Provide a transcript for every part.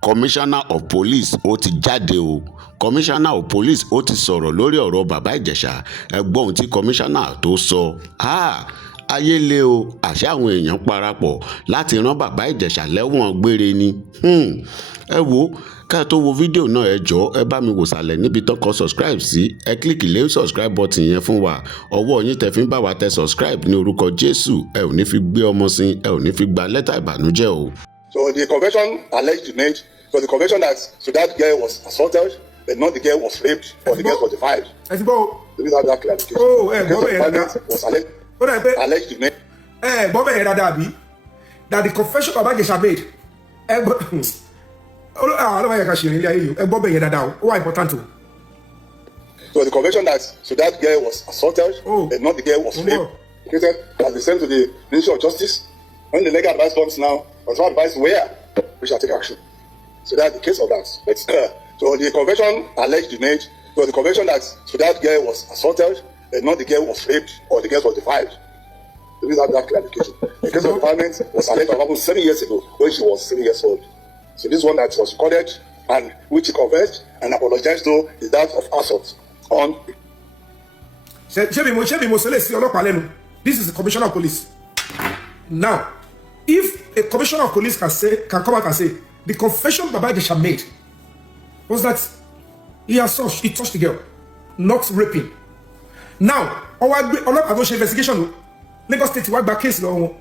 Commissioner of Police ó ti jáde o. Commissioner of Police ó ti sọ̀rọ̀ lórí ọ̀rọ̀ bàbá Ìjẹ̀ṣà. Ẹ gbọ́ ohun tí commissioner tó sọ. Ayé le o, àṣà àwọn èèyàn parapọ̀ láti rán bàbá Ìjẹ̀ṣà lẹ́wọ̀n gbére ni. Ẹ wo ká tó wo fídíò náà, ẹ jọ̀ọ́ ẹ bá mi wò sàlẹ̀ níbi tán kọ subscribe sí. Ẹ kílíkì lé subscribe button yẹn fún wa. Ọwọ́ yín tẹ́ fi ń bá wa tẹ subscribe ní orúkọ Jésù. Ẹ ò ní fi gbé ọmọ sin, ẹ ò ní fi gba lẹ́tà ìbànújẹ́ o. So the convention alleged the name. So the convention that that girl was assaulted, but not the girl was raped or the girl was defied. Let me have that clarification. Was alleged the name. That the confession Baba Ijesa made. Important. So the convention that girl was assaulted, but not the girl was raped. Has been sent to the Ministry of Justice. When the legal advice comes now, also advice where we shall take action. So that's the case of that. So the convention alleged the name. So the convention that girl was assaulted, but not the girl was raped or the girl was defied. So we have that clarification. The case of defilement was alleged about 7 years ago when she was 7 years old. So this one that was recorded and which she confessed and apologized to is that of assault on. This is the Commissioner of Police. Now, if a Commissioner of Police can come out and say the confession Baba Ijesa made was that he touched the girl, not raping. Now, our investigation, Lagos State work back case and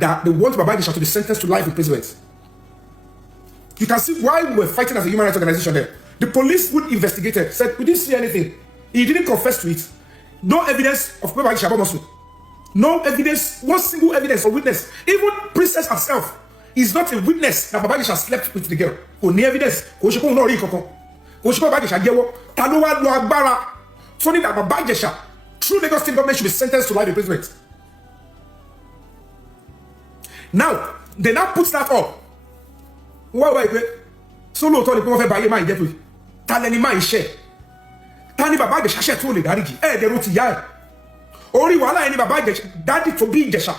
that they want Baba Ijesa to be sentenced to life imprisonment. You can see why we were fighting as a human rights organization there. The police would investigate it, said we didn't see anything. He didn't confess to it. No evidence of Baba Ijesa. No evidence, one single evidence or witness. Even Princess herself is not a witness that Baba Ijesa slept with the girl. Only evidence. That Baba Ijesa, through Lagos State government, should be sentenced to life imprisonment. Now, they now put that up. Why? So low to the point of buy my get with. Taleni my share. Tani Baba Ijesa share to the daddy. The root yai. Ori wala any Baba Ijesa, daddy to be Ijesa.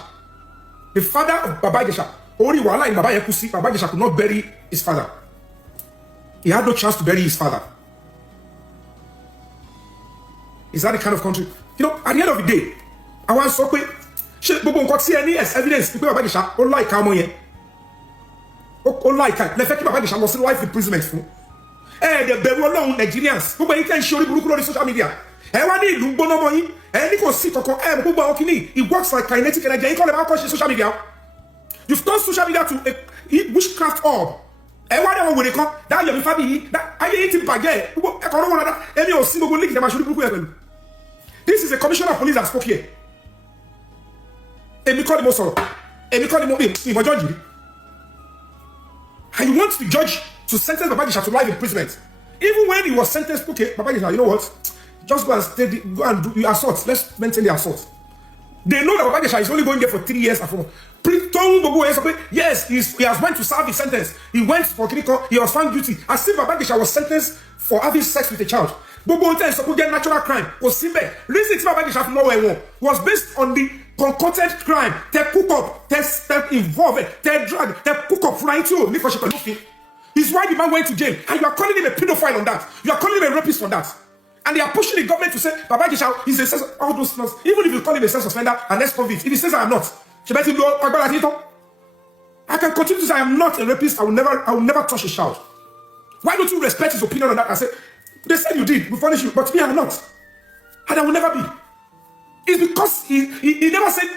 The father of Baba Ijesa. Ori wala in Baba Yakusi, Baba Ijesa could not bury his father. He had no chance to bury his father. Is that the kind of country? You know, at the end of the day, I want to say, she Bobo got see any evidence to Baba Ijesa, or like how many. Or like the fact Baba Ijesa was life imprisonment for. The Bewolong Nigerians, who can show you on social media. He works like kinetic energy. He call them out social media. You've turned social media to a witchcraft orb. Everyone will come. That your family. That I eating bagay. Any single link that I should. This is a commissioner of police that spoke here. And we call him also. And we call him judge. And you want the judge to sentence Baba Ijesa to life imprisonment. Even when he was sentenced, okay, Baba Ijesa, you know what? Just go and do the assault. Let's maintain the assault. They know that Baba Ijesa is only going there for 3 years. Yes, he has went to serve his sentence. He went for clinical, he was found guilty. As if Baba Ijesa was sentenced for having sex with a child. Bobo is supposed to get natural crime. Was simple. Reason to Baba Ijesa from nowhere was based on the concocted crime. They cook up, they involved, they drug, they cook up right too. It's why the man went to jail. And you are calling him a pedophile on that. You are calling him a rapist on that. And they are pushing the government to say Baba Ijesa is a sex, all those things. Even if you call him a sex offender and ex-convict, if he says I am not, I can continue to say I am not a rapist. I will never touch a child. Why don't you respect his opinion on that and say, they said you did, we punish you, but me I am not. And I will never be. It's because he never said,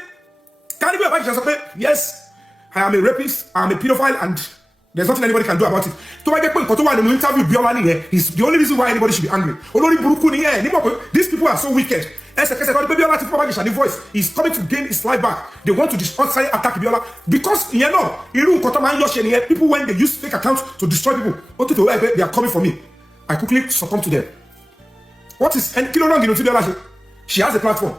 can you be Baba Ijesa? Yes, I am a rapist, I am a pedophile, and there's nothing anybody can do about it. To my point, interview Biola here is the only reason why anybody should be angry. These people are so wicked. The voice is coming to gain his life back. They want to destroy, attack Biola because you know, people when they use fake accounts to destroy people, they are coming for me. I quickly succumb to them. What is and she has a platform.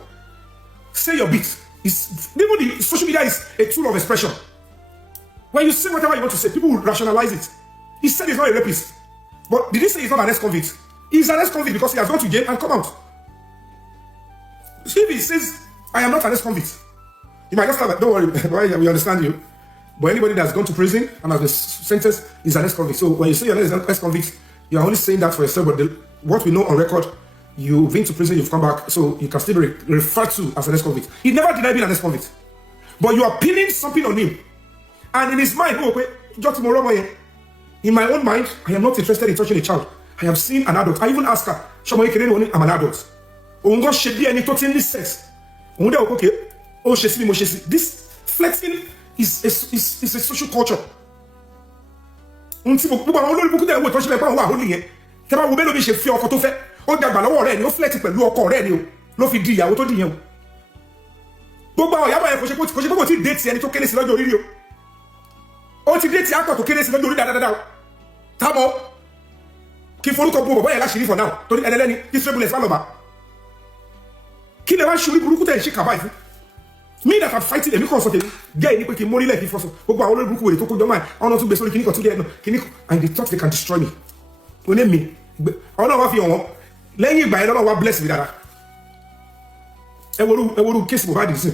Say your bit. Even the social media is a tool of expression. When you say whatever you want to say, people will rationalize it. He said he's not a rapist. But did he say he's not an ex-convict? He's an ex-convict because he has gone to jail and come out. If he says, I am not an ex-convict, You might just have, don't worry, we understand you. But anybody that's gone to prison and has been sentenced is an ex-convict. So when you say you're not an ex-convict, you're only saying that for yourself, but what we know on record, you've been to prison, you've come back, so you can still be referred to as an ex-convict. He never denied being an ex-convict. But you are pinning something on him. And in his mind, in my own mind, I am not interested in touching a child. I have seen an adult. I even ask her, I'm an adult. This flexing is a social culture. Gbogbo àwọn ìyàbọ̀ yẹn kò ṣe kó tí déètì ẹni tó kéré sí lọ́jọ́ orí rí o. Ó ti déètì akọ̀ tó kéré sí lọ́jọ́ orí dáadáa. Tábọ̀ kí forúkọ bú bọ̀bọ̀ yẹn láṣìírí for now torí ẹlẹ́ni distribulẹ̀ fálọ́bà. Kí lè wá ṣorí burúkú tẹ̀ ń ṣe kàbáyé fún? Me that I'm fighting èmi kàn sọ tèmi gẹ́ ẹ̀ ní pé kí n mórí lẹ́ẹ̀kí fọ́sọ̀ gbogbo àwọn olórí burúkú wèrè tó kó jọmọ́ ẹ̀ ọ̀nà tún gbé sórí kíníkan tún gẹ́ ẹ̀ náà kíníkan and they thought they can destroy me. Oní mi ọ̀nà wa fi hàn wọ́n lẹ́yìn ìgbà yẹn lọ́nà wa bless mi dára. Ẹ woru kéèsì Mohbad sí.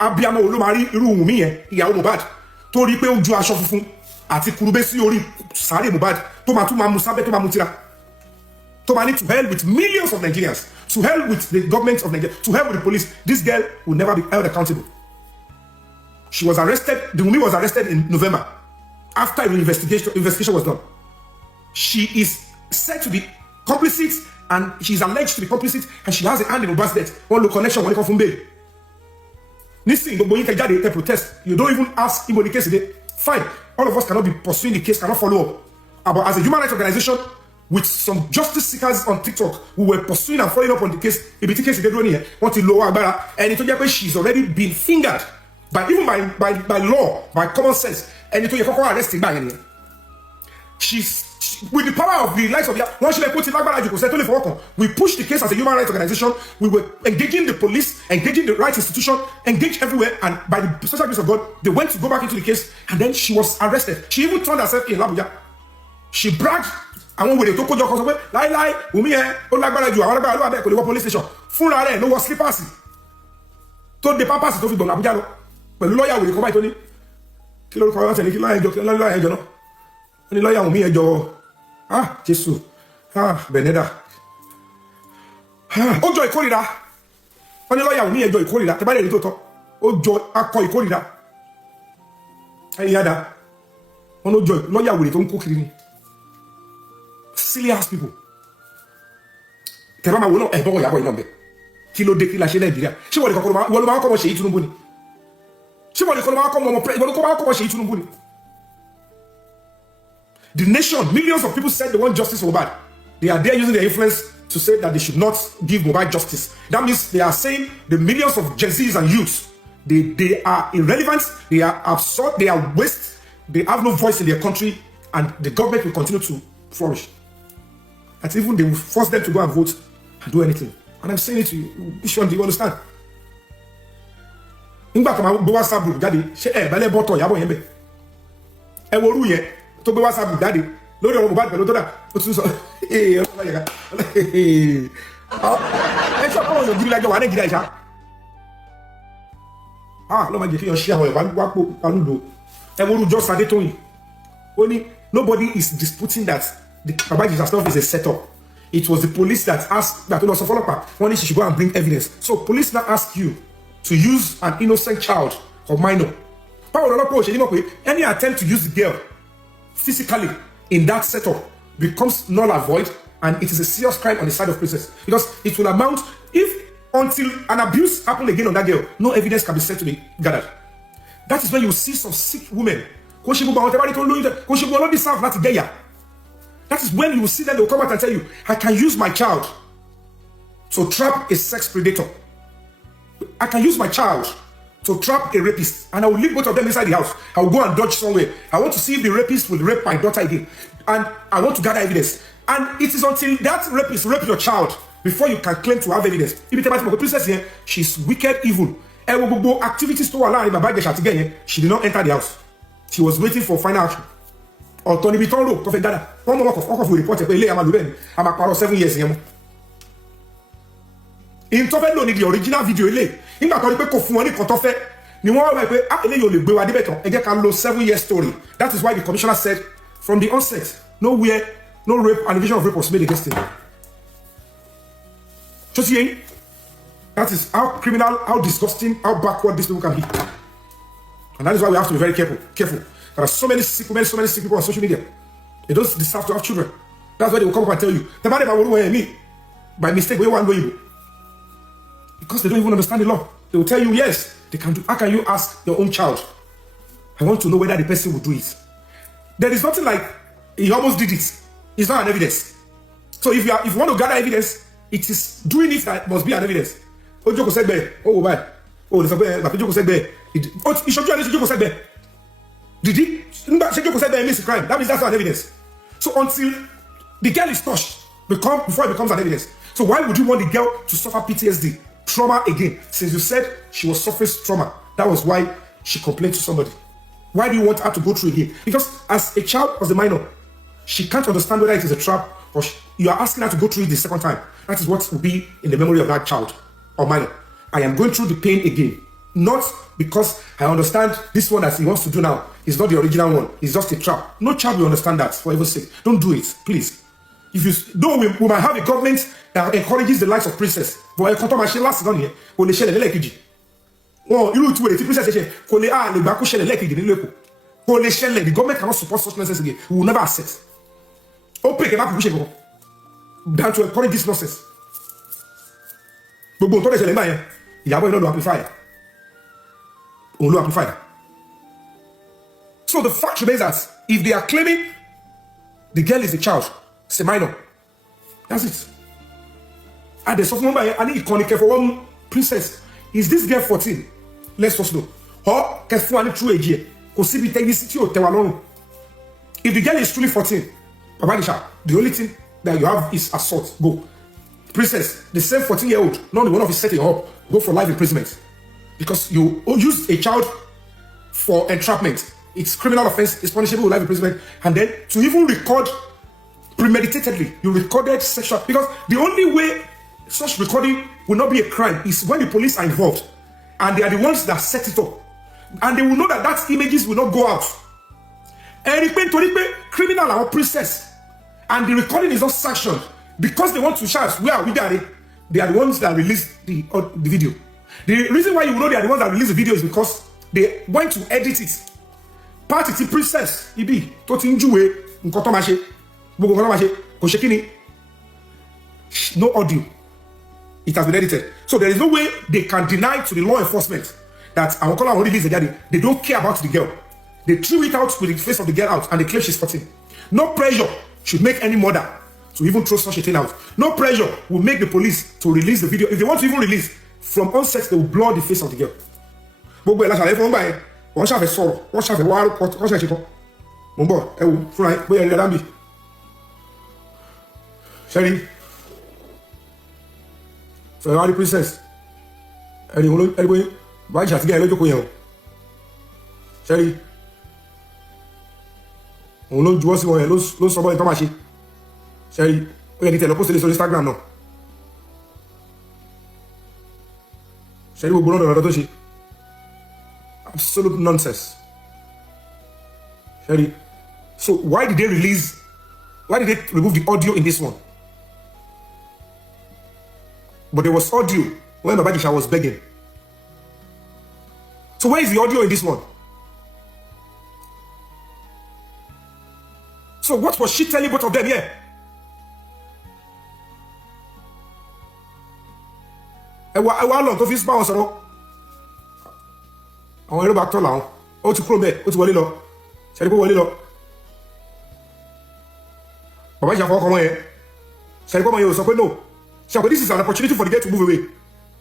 Abíamọ wo ló máa rí irú Wùnmí yẹn ìyàwó Mohbad tó rí pé ó ju aṣọ funfun àti kurubé sí orí sàárè Mohbad tó máa tún máa mu sábẹ́ tó máa mu tira tó máa ní to hell with millions of Nigerians, to hell with the government of Nigeria, to hell with the police. This girl will never be held accountable. She was arrested. The Wùnmí was arrested in November after the investigation was done. She is said to be complicit and she is alleged to be complicit and she has a hand in Mohbad's death. One low connection, one come from bail. Listen, they protest. You don't even ask him on the case today. Fine. All of us cannot be pursuing the case, cannot follow up. But as a human rights organization, with some justice seekers on TikTok who were pursuing and following up on the case, if the case is here, want to lower Gbere, and it told she's already been fingered by even by law, by common sense, and it told you arrested by any. She's with the power of the likes of once she put it we pushed the case as a human rights organization. We were engaging the police, engaging the rights institution, engaged everywhere, and by the special grace of God, they went to go back into the case, and then she was arrested. She even turned herself in Abuja. She bragged. I want with the Toko Joko lie, Umie, Olagbara, you are police station. Full array, no was slippers. Told the papas to be done Abuja. But the lawyer will come by Tony. Kilo Corona and Kilo Any lawyer Umie Joe. Ah, Jesus. Ah, Beneda. Ah, Ojo Ikorida. Any lawyer Umie Joe Ikorida. The body to Ojo Ako Ikorida. Any other. Ojo lawyer will don't cook it. Silly ass people. Terama will not ever yabo inombe. Kilo de kila shele Nigeria. She wole kokoro wole ma ko she Tinubu ni. She wole kokoro ma ko mo pre wole ko ma ko she Tinubu ni. The nation, millions of people said they want justice for Mohbad. They are there using their influence to say that they should not give Mohbad justice. That means they are saying the millions of Gen Zs and youths, they are irrelevant, they are absurd, they are waste, they have no voice in their country, and the government will continue to flourish. That even they will force them to go and vote and do anything. And I'm saying it to you, Bishop, do you understand? Ngba kama bo WhatsApp group jáde, ṣé bele boto yabo yen be. Ẹ wo ru yẹn tó gbé WhatsApp group jáde lórí ọ̀rọ̀ Mohbad pẹ̀lú tó dà ó tún sọ ọlọ́pàá yẹn ẹ sọ kọ́ ọ̀yọ́ gírí lájọ wà ní Nàìjíríà ìṣá ló máa jẹ́ kí yọ ṣí àwọn ẹ̀wà wápò palúdo ẹ wo ru Just Adétóyìn ó ní nobody is disputing that the Baba Ijesa stuff is a setup. It was the police that asked that to follow up when she should go and bring evidence. So police now ask you to use an innocent child or minor. Any attempt to use the girl physically in that setup becomes null and void, and it is a serious crime on the side of princess because it will amount if until an abuse happened again on that girl, no evidence can be said to be gathered. That is when you see some sick women. That is when you will see them, they will come out and tell you, I can use my child to trap a sex predator. I can use my child to trap a rapist, and I will leave both of them inside the house. I will go and dodge somewhere. I want to see if the rapist will rape my daughter again. And I want to gather evidence. And it is until that rapist rape your child before you can claim to have evidence. If you tell the princess here, she's wicked, evil. And activities to allow Baba Ijesa again, she did not enter the house. She was waiting for final action. Or Tony Bitonro, Prophet Dada. One more of report, I'm a 7 years. in tó fẹ́ lò ní the original video ilé nígbà tó rí pé kò fún wọn ní nǹkan tó fẹ́ ni wọ́n wá pé eléyìí ò lè gbé wa débẹ̀ tán ẹ jẹ́ ká lo 7-year story. That is why the commissioner said from the onset nowhere no rape allegation of rape was made against him. Just saying, that is how criminal, how disgusting, how backward these people can be. And that is why we have to be very careful. There are so many sick women, so many sick people on social media. They don't deserve to have children. That's why they will come up and tell you, the man never will me by mistake, we want to because they don't even understand the law. They will tell you, yes, they can do. How can you ask your own child? I want to know whether the person will do it. There is nothing like he almost did it. It's not an evidence. So if you want to gather evidence, it is doing it that must be an evidence. Ojoko said there. Oh, bad. Oh, the Ojoko said there. He showed you Ojoko said there. Did he? Ojoko said there means a crime. That means that's not an evidence. So until the girl is touched, before it becomes an evidence. So why would you want the girl to suffer PTSD, trauma again? Since you said she was suffering trauma, that was why she complained to somebody. Why do you want her to go through again? Because as a child, as a minor, she can't understand whether it is a trap or you are asking her to go through it the second time. That is what will be in the memory of that child or minor. I am going through the pain again. Not because I understand this one that he wants to do now is not the original one. It's just a trap. No child will understand that, for heaven's sake. Don't do it, please. If you know, we might have a government that encourages the likes of princess. But I can't imagine last one here. When they share the lekkage. Oh, you know to the princess say, "Kò lè le gba ko shele lekkage nílùú Èkó." Kò lè shele. The government cannot support such nonsense again. We will never accept. Open ke ba ku shele than to encourage this nonsense. Gbogbo nǹkan tó ṣẹlẹ̀ nígbà yẹn, ìyàwó iná lo amplifier. Òun lo amplifier. So the fact remains that if they are claiming the girl is a child, it's a minor, that's it. And there's something about I need to for one princess. Is this girl 14? Let's just know. Or can one true age here? Because if the girl is truly 14, the only thing that you have is assault. Go. Princess, the same 14-year-old, not the one of his setting up, go for life imprisonment. Because you use a child for entrapment. It's criminal offense, it's punishable with life imprisonment. And then to even record premeditatedly, you recorded sexual, because the only way such recording will not be a crime is when the police are involved and they are the ones that set it up, and they will know that images will not go out. And criminal or princess, and the recording is not sanctioned because they want to shout, where are we there? They are the ones that released the video. The reason why you know they are the ones that released the video is because they went to edit it. Party the princess, ibi to ti njuwe nǹkan tó máa ṣe, gbogbo nǹkan tó máa ṣe kò ṣe kíni. No audio. It has been edited. So there is no way they can deny to the law enforcement that our color already released the daddy. They don't care about the girl. They threw it out with the face of the girl out and they claim she's 14. No pressure should make any mother to even throw such a thing out. No pressure will make the police to release the video. If they want to even release, from onset they will blur the face of the girl. Gbogbo ẹ̀ la ṣàlàyé fún báyìí, wọ́n ṣàfẹ́ sọ̀rọ̀, wọ́n ṣàfẹ́ wá wọ́n ṣàṣẹ kan. Mo ń bọ̀ ẹ wò fúnra ẹ bóyá ẹ̀rí adámbì. Ṣẹ́rí. Ferrari princess. Ẹ̀rí bóyá báyìí ṣàtìgẹ́ ẹ lójókòó yẹn o. Ṣẹ́rí. Òun ló juwọ́ sí wọn yẹn ló sọ bọ́ ìtọ́ máa ṣe. Ṣẹ́rí. Ó yẹ kí tẹ̀lé post lè sọ Instagram náà. Ṣẹ́rí gbogbo náà lọ́dọ̀ tó ṣe. Absolute nonsense. Ṣẹ́rí. So why did they remove the audio in this one? But there was audio when Baba Ijesa was begging. So where is the audio in this one? So what was she telling both of them here? Ẹ wá lọ tó fi bá wọn sọ̀rọ̀. Àwọn ẹ̀rọ bá tọ́ làwọn. Ó ti kúrò bẹ́ẹ̀, ó ti wọlé lọ. Ṣẹ́ni pé wọlé lọ. Baba Ijesa fọwọ́ kan wọ́n yẹn. Ṣẹ́ni pé ọmọ yẹn ò sọ pé no. Ṣẹ́ni pé this is an opportunity for the girl to move away.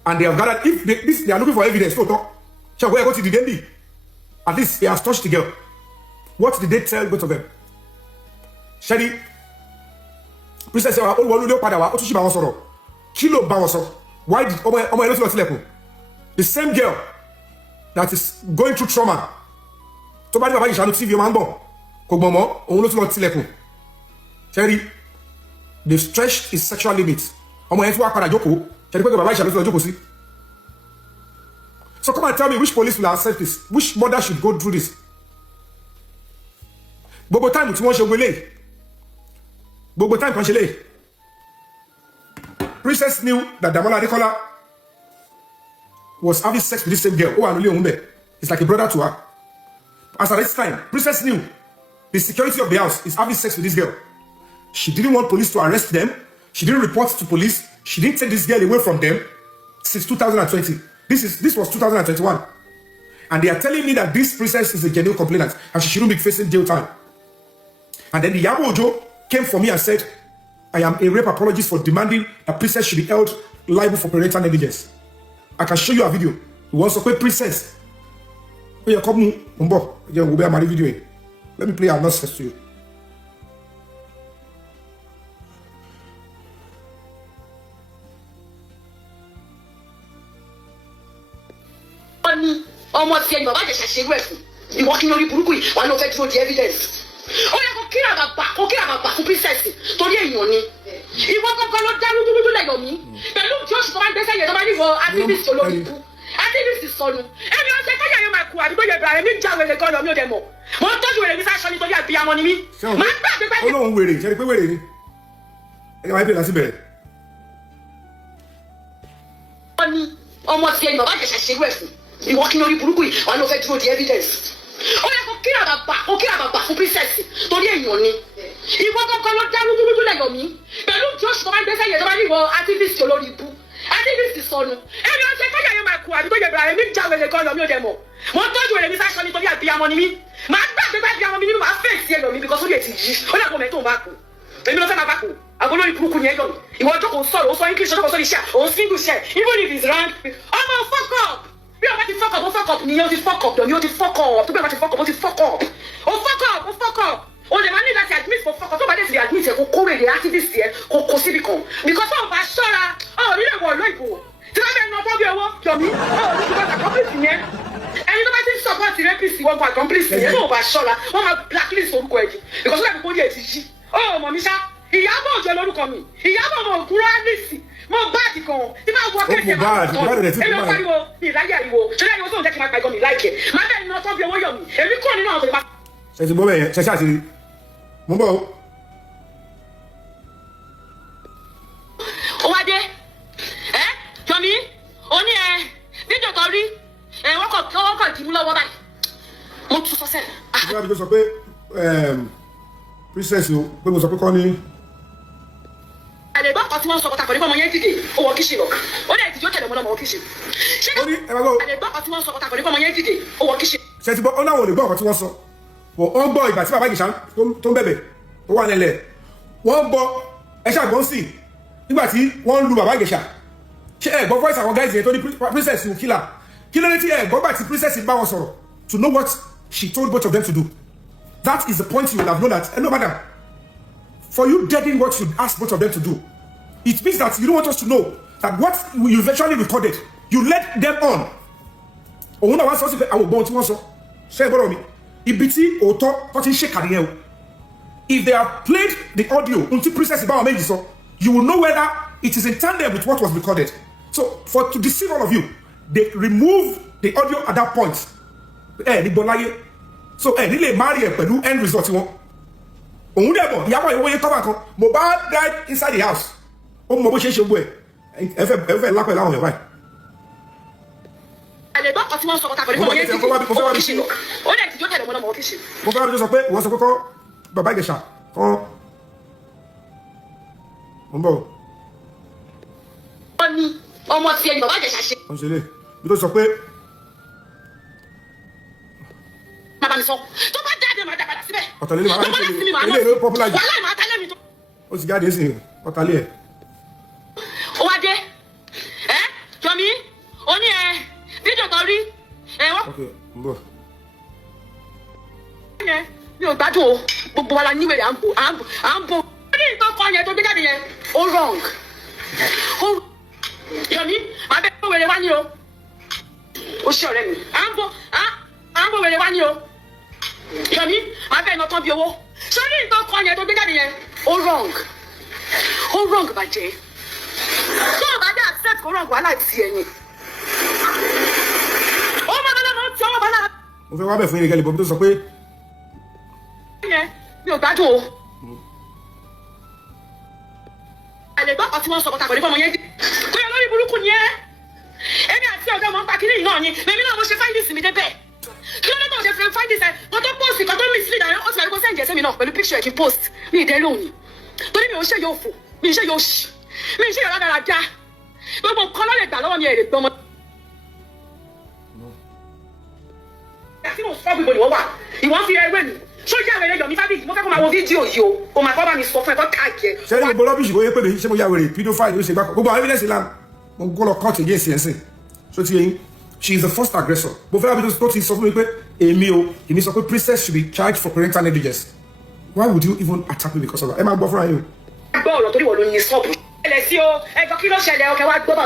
And they have gathered, if they are looking for evidence, no talk. Ṣẹ́ni pé ẹ̀kọ́ ti dìde bí. At least he has touched the girl. What did they tell both of them? Ṣẹ́ni princess ó wọlé ló padà wá, ó tún ṣì bá wọn sọ̀rọ̀. Kí ló bá wọn sọ? Why did ọmọ yẹn ló ti lọ tilẹ̀kùn? The same girl that is going through trauma. Tó bá ní Baba Ijesa TV máa ń bọ̀, kò gbọ̀n mọ́, òun ló ti lọ tilẹ̀kùn. Ṣẹ́ni, they stretched his sexual limits. Ọmọ yẹn tí wàá padà jókòó, So come and tell me which police will accept this, which mother should go through this. Gbogbo time tí wọ́n ṣe gbélé. Gbogbo time kan ṣe lé. Princess knew that Damola Adekola was having sex with this same girl. It's like a brother to her. As at this time, Princess knew the security of the house is having sex with this girl. She didn't want police to arrest them. She didn't report to police. She didn't take this girl away from them since 2020. This was 2021. And they are telling me that this princess is a genuine complainant and she shouldn't be facing jail time. And then the Yabo Ojo came for me and said, I am a rape apologist for demanding that princess should be held liable for parental negligence. I can show you a video. He wants to play princess. Let me play our nonsense to you. Ọmọ tí ẹni bàbá Ìjẹ̀ṣà ṣe rẹ̀ fún ìwọ kí lórí burúkú yìí wà ló fẹ́ dúró di evidence. Ó yẹ kó kíra bàbà fún princess torí èèyàn ni. Ìwọ kọ́kọ́ ló dá lójúlójú lẹ́yọ̀ mi. Pẹ̀lú tí oṣù tó máa ń gbẹ́sẹ̀ yẹn tó máa ń níwọ̀ activist olórí ikú. Activist sọnù. Ẹni ọ̀sẹ̀ káyà yẹn máa kú àdúgbò yẹn bẹ̀rẹ̀ mi ń jáwé lè kọ́ lọ mi ò dẹ̀ mọ̀. Mo ń tọ́jú wèrè mi sáṣọ nítorí àbíyamọ ni mí. Máa gbàgbé pẹ́. Olóhùn wèrè ṣe ni pé wèrè ni. Ẹni wáyé pé láti bẹ̀rẹ̀. Ọmọ tí ẹni bàbá Ìjẹ̀ṣà ṣe rẹ̀ fún ìwọ kí lórí burúkú yìí wà ló fẹ́ dúró di evidence. Ó yẹ kó kíra bàbà fún princess torí èèyàn ni. Ìwọ kọ́kọ́ ló dá lójúlójú lẹ́yọ̀ mi. Pẹ̀lú tí oṣù tó máa ń gbẹ́sẹ̀ yẹn tó máa ń níwọ̀ activist olórí ikú. Activist sọnù. Ẹni ọ̀sẹ̀ káyà yẹn máa kú àdúgbò yẹn bẹ̀rẹ̀ mi ń jáwé lè kọ́ lọ mi ò dẹ̀ mọ̀. Mo ń tọ́jú wèrè mi sáṣọ nítorí àbíyamọ ni mí. Màá gbàgbé pé àbíyamọ mi nínú màá fèsì ẹ̀yọ̀ mi because ó lè ti yí. Ó dàgbọ́ mẹ́tò ń bá kú. Èmi ló fẹ́ máa bá kú. Àgọ́ lórí burúkú ni ẹ̀yọ̀ mi. Ìwọ ọjọ́ kò sọ̀rọ̀, ó sọ English, ọjọ́ kò sọ iṣẹ́, òun single share, even if it's wrong. Ọmọ fuck up. Bí ọba ti fuck up nìyẹn, ó ti fuck up dọ̀ni, ó ti fuck up. Tó bí ọba ti fuck up, ó ti fuck up. Ó fuck up. O lè máa ní láti admit for fuck up. Tó bá dé ti admit ẹ̀ kó kórè rẹ̀ activist yẹn kó síbi kan. Because tó bá ṣọ́ra, ọ̀ nílẹ̀ wọ̀ ọ̀lọ́ ìbò. Tí wọ́n bẹ̀rẹ̀ náà tọ́jú owó, yọ̀mí, ọ̀ ní ṣùgbọ́n accomplice yẹn. Ẹni tó bá ti support rapist wọn kó accomplice yẹn tó bá ṣọ́ra, wọ́n máa blacklist orúkọ ẹ̀ jù. Because ó dàbí kó yẹ ti yí. Ó mọ̀ mi ṣá, Ìyábọ̀ Òjó lórúkọ mi. Ìyábọ̀ ọmọ òkúrò Alice. Mo báàdì kan tí máa wọ kẹ́kẹ́ máa tọ́ èmi ò pariwo ní ìláyà ìwo ṣẹlẹ̀ ìwo tó ń jẹ́ kí n máa gbàgbọ́ mi láìkẹ́ máa bẹ́ẹ̀ iná tán bí owó yọ̀ mí èmi kúrò nínú àwọn tó lè máa. ṣe ti bọ́ bẹ́ẹ̀ yẹn ṣe ṣáà ti rí mo bọ̀ o. ó wá dé ẹ jọmí ó ní ẹ fídíò tó rí ẹ wọ́n kọ̀ dì mú lọ́wọ́ báyìí mo tún sọ sẹ́ẹ̀. ìjọba mi tó sọ pé princess o pé mo sọ pé kọ́ ní. Àlègbọ́ kan tí wọ́n sọ pàtàkì nípa ọmọ yẹn dìde ó wọ kíṣì lọ ó lè tìjọ́ tẹ̀lé ọmọ kíṣì. Àlègbọ́ kan tí wọ́n sọ pàtàkì nípa ọmọ yẹn dìde ó wọ kíṣì. ṣe ti gbọ́ ọ́ náà wò lè gbọ́ ọ̀kan tí wọ́n sọ wọ́n gbọ́ ìgbà tí bàbá Ìjẹ̀ṣà tó ń bẹ̀bẹ̀ tó wà nílẹ̀ wọ́n gbọ́ ẹṣẹ́ àgbọ̀n sí nígbà tí wọ́n ń lu bàbá Ìjẹ̀ṣà ṣé ẹ gbọ́ voice àwọn guys yẹn tó ní princess will kill her kí ló dé tí ẹ gbọ́ gbà tí princess bá wọn sọ̀rọ̀ to know what she told both of them to do. That is the point you will have known that no madam, for you deading what you asked both of them to do, it means that you don't want us to know that what you eventually recorded, you led them on. Òun náà wá sọ sí pé àwọn ògbọ́n tí wọ́n sọ ṣe é gbọ́dọ̀ mi ibi tí òótọ́ tó ti ń ṣe kàríyàn o. If they have played the audio until princess ìbáwọn méjì sọ, you will know whether it is in tandem with what was recorded. So to deceive all of you, they remove the audio at that point. Ní gbọ́láyé. So nílé marry ẹ pẹ̀lú end result wọn. Òun dẹ̀ bọ̀ ìyàwó ìwé yẹn tọ́ba kan Mohbad died inside the house. Ó mọ bó ṣe é ṣe gbọ́ ẹ̀ ẹ fẹ́ lápẹ̀ láwọn ẹ̀ báyìí. Àlègbọ́ kan tí wọ́n sọ pàtàkì nípa ọmọ yẹn ti ó kíṣì lọ. Ó dẹ̀ tìjọ́ tẹ̀lé ọmọ kíṣì. Mo fẹ́ wá bí tó sọ pé ìwọ sọ pé kọ́ bàbá Ìjẹ̀ṣà kan. Mo ń bọ̀. Ó ní ọmọ tí ẹni bàbá Ìjẹ̀ṣà ṣe. Ó ń ṣe lé bí tó sọ pé. Bàbá mi sọ tó bá jáde máa dàgbà síbẹ̀. Ọ̀tọ̀lélẹ̀ máa ń tẹ̀lé ilé ìlú popular jù. Wàhálà máa tẹ́lẹ̀ mi tó. Ó sì jáde sí ọ̀tàlẹ̀ ẹ̀. Ó wá dé jọmí ó ní fídíò tó rí wọ́n. Ok, ń bọ̀. Mi ò gbádùn o gbogbo wa la níwèrè à ń bò. Ó ní nǹkan kan yẹn tó gbé jáde yẹn ó wrong. Jọmí máa bẹ́ẹ̀ tó wèrè wá ní o. Ó ṣe ọ̀rẹ́ mi à ń bò wèrè wá ní o. Jọmí máa bẹ́ẹ̀ náà tán bí owó. Ṣé ó ní nǹkan kan yẹn tó gbé jáde yẹn ó wrong bàjẹ́. Tó o bá dé accept láti kó ràn wàhálà ti ẹ̀yìn. Ó máa bẹ́ẹ̀ lọ́nà tí ọmọ bá náà. Mo fẹ́ wá bẹ̀ fún yín gẹ́lẹ́ bọ́ tó sọ pé. Mi ò gbádùn o. Àlè gbọ́ ọtí wọn sọ bọ́tà pẹ̀lú fọmọ yẹn dé. Kóyọ lórí burúkú ni ẹ́. Èmi àti ọ̀gá ọmọ ń pa kínní náà ni. Èmi náà mo ṣe fáìlìsì mi débẹ̀. Kí ló dé tó ṣe fi fáìlìsì ẹ̀? Kò tó post kò tó miss leader ó ti bẹ̀rẹ̀ kó sẹ́ǹjì ẹ̀sẹ̀ mi náà pẹ̀lú picture ẹ̀ kí n post. Mi ì dẹ́ lóhùn. Torí mi ò ṣe yóò fò. Mi ì ṣe yóò ṣì. Mi ì ṣe yóò dára. Gbogbo nǹkan ló lè gbà lọ́wọ́ mi èrè gbọmọ. Àti mo sọ gbogbo ìwọ wà. Ìwọ fi ẹgbẹ́ mi. Sójà rẹ̀ yọ̀ mí fábíyì. Mo fẹ́ kó máa wo fídíò yìí o. O máa kọ́ bá mi sọ fún ẹ kó káàkiri. Ṣé ní gbogbo rọ́bìṣì bóyá pé mi ṣé mo yà wèrè pedophile ló ṣe gbà gbogbo àwọn evidence ìlànà mo gbọ́ lọ court against ẹ̀sìn. So ti yẹn she is the first aggressor. Mo fẹ́ lábẹ́ tó ti sọ fún mi pé èmi sọ pé princess should be charged for parental negligence. Why would you even attack me because of that? Ẹ máa gbọ́ fúnra yín o. Gbọ́ ọ̀rọ̀ torí wọ́n ló ní sọ́ọ̀bù. Ẹlẹ́ sí o, ẹ̀jọ̀ kí ló ṣẹlẹ̀ ọkẹ́ wá gbọ́ bá.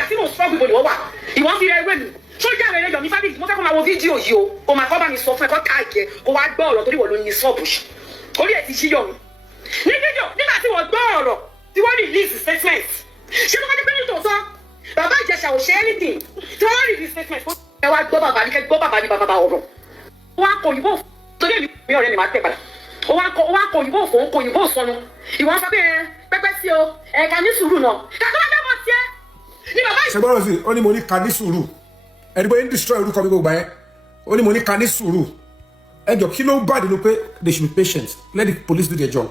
Àti mo sọ gbogbo ìwọ wà. Ìwọ fi ẹgbẹ́ mi. Sójà rẹ̀ yọ̀ mí fábíyì. Mo fẹ́ kó máa wo fídíò yìí o. O máa kọ́ bá mi sọ fún ẹ kó káàkiri. Kó wá gbọ́ ọ̀rọ̀ torí wọ́n ló ní sọ́ọ̀bù. Orí ẹ̀ ti ṣíyọ̀ mi. Ní fídíò nígbà tí wọ́n gbọ́ ọ̀rọ̀ tí wọ́n release statement. Ṣé mo máa dé pé nítòótọ́? Bàbá Ìjẹ̀ṣà ò ṣe anything. Tí wọ́n release statement. Ẹ wá gbọ́ bàbá ní kẹ́ gbọ́ bàbá ní bàbá ọ̀rọ̀. Wọ́n á kọ òyìnbó torí èmi mi ọ̀rẹ́ mi máa tẹ̀ padà. Ó wá kọ òyìnbó fún kọ òyìnbó sọnù. Ìwọ sọ pé pẹ́pẹ́ sí o ẹ̀ka ní sùúrù náà. Kàtó wájú ọmọ tiẹ̀ ní bàbá Ṣé gbọ́dọ̀ sí ó ní mo ní ká ní sùúrù ẹni pé ń destroy orúkọ mi gbogbo yẹn ó ní mo ní ká ní sùúrù ẹjọ́ kí ló bá nínú pé they should be patient let the police do their job.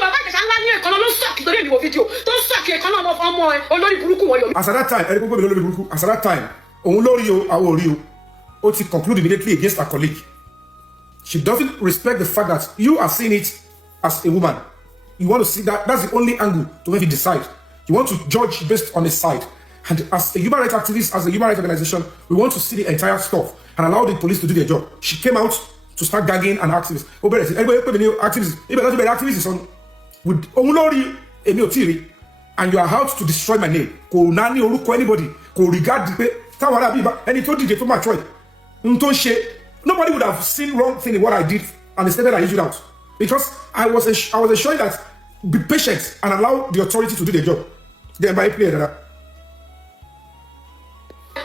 Bàbá Ìjẹ̀ṣà ńlá ní ẹ̀kan ló sọ̀kì torí èmi wo fídíò tó sọ̀kì ẹ̀kan náà ọmọ ẹ olórí burúkú wọ̀nyọ̀ mi. As at that time ẹni gbogbo mi lórí burúkú as at that time òun lórí o àwọn ò rí o ó ti conclude immediately against her colleague. She doesn't respect the fact that you are seeing it as a woman. You want to see that's the only angle to make you decide. You want to judge based on a side. And as a human rights activist, as a human rights organization, we want to see the entire stuff and allow the police to do their job. She came out to start gagging an activist. Everybody put the new activist. Even the activist is on with Olori Emiotiri, and you are out to destroy my name. Ko nani oruko anybody. Ko regard the Tawara Biba. Any told you to my choice. Nobody would have seen wrong thing in what I did and instead I used it out. Because I was assured that be patient and allow the authority to do their job. Then by play that.